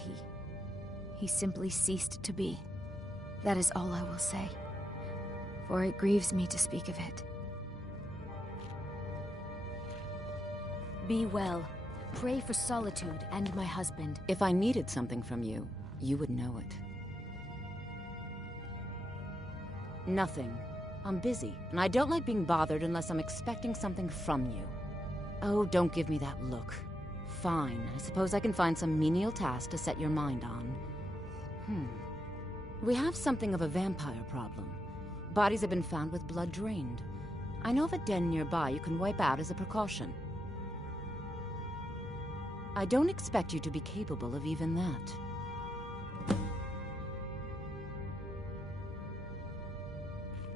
he simply ceased to be. That is all I will say. For it grieves me to speak of it. Be well. Pray for Solitude and my husband. If I needed something from you, you would know it. Nothing. I'm busy, and I don't like being bothered unless I'm expecting something from you. Oh, don't give me that look. Fine, I suppose I can find some menial task to set your mind on. We have something of a vampire problem. Bodies have been found with blood drained. I know of a den nearby you can wipe out as a precaution. I don't expect you to be capable of even that.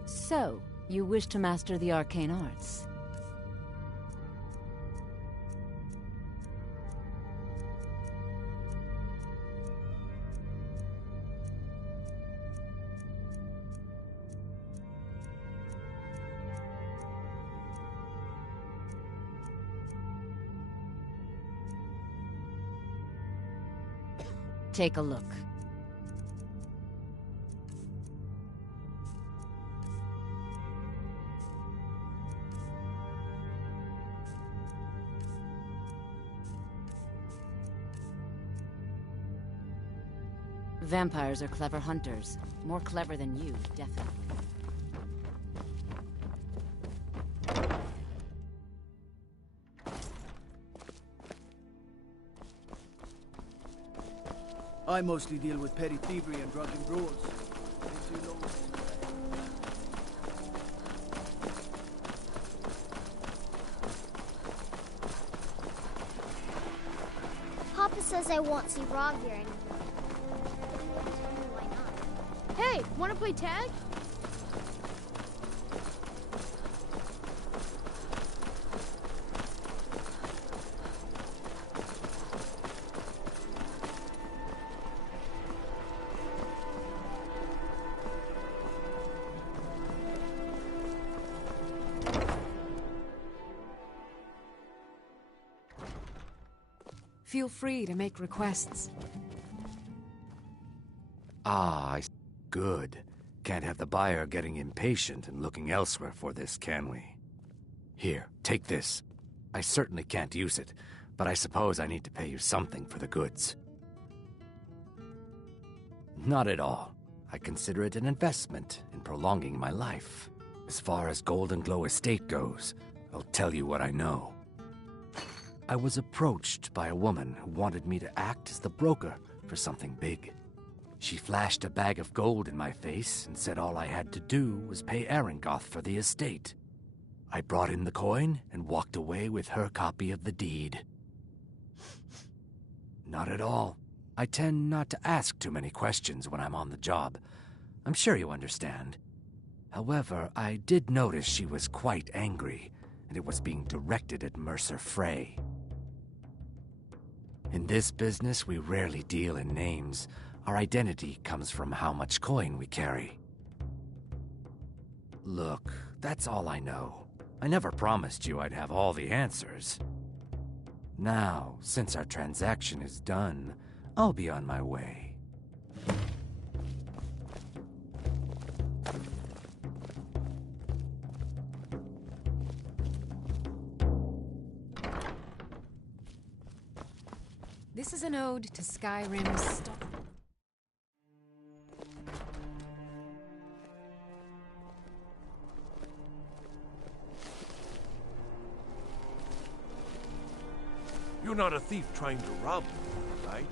So, you wish to master the arcane arts? Take a look. Vampires are clever hunters. More clever than you, definitely. I mostly deal with petty thievery and drunken brawls. Papa says I won't see Rob here anymore. Why not? Hey, wanna play tag? Feel free to make requests. Good. Can't have the buyer getting impatient and looking elsewhere for this, can we? Here, take this. I certainly can't use it, but I suppose I need to pay you something for the goods. Not at all. I consider it an investment in prolonging my life. As far as Golden Glow Estate goes, I'll tell you what I know. I was approached by a woman who wanted me to act as the broker for something big. She flashed a bag of gold in my face and said all I had to do was pay Arangoth for the estate. I brought in the coin and walked away with her copy of the deed. Not at all. I tend not to ask too many questions when I'm on the job. I'm sure you understand. However, I did notice she was quite angry, and it was being directed at Mercer Frey. In this business, we rarely deal in names. Our identity comes from how much coin we carry. Look, that's all I know. I never promised you I'd have all the answers. Now, since our transaction is done, I'll be on my way. This is an ode to Skyrim's You're not a thief trying to rob me, right?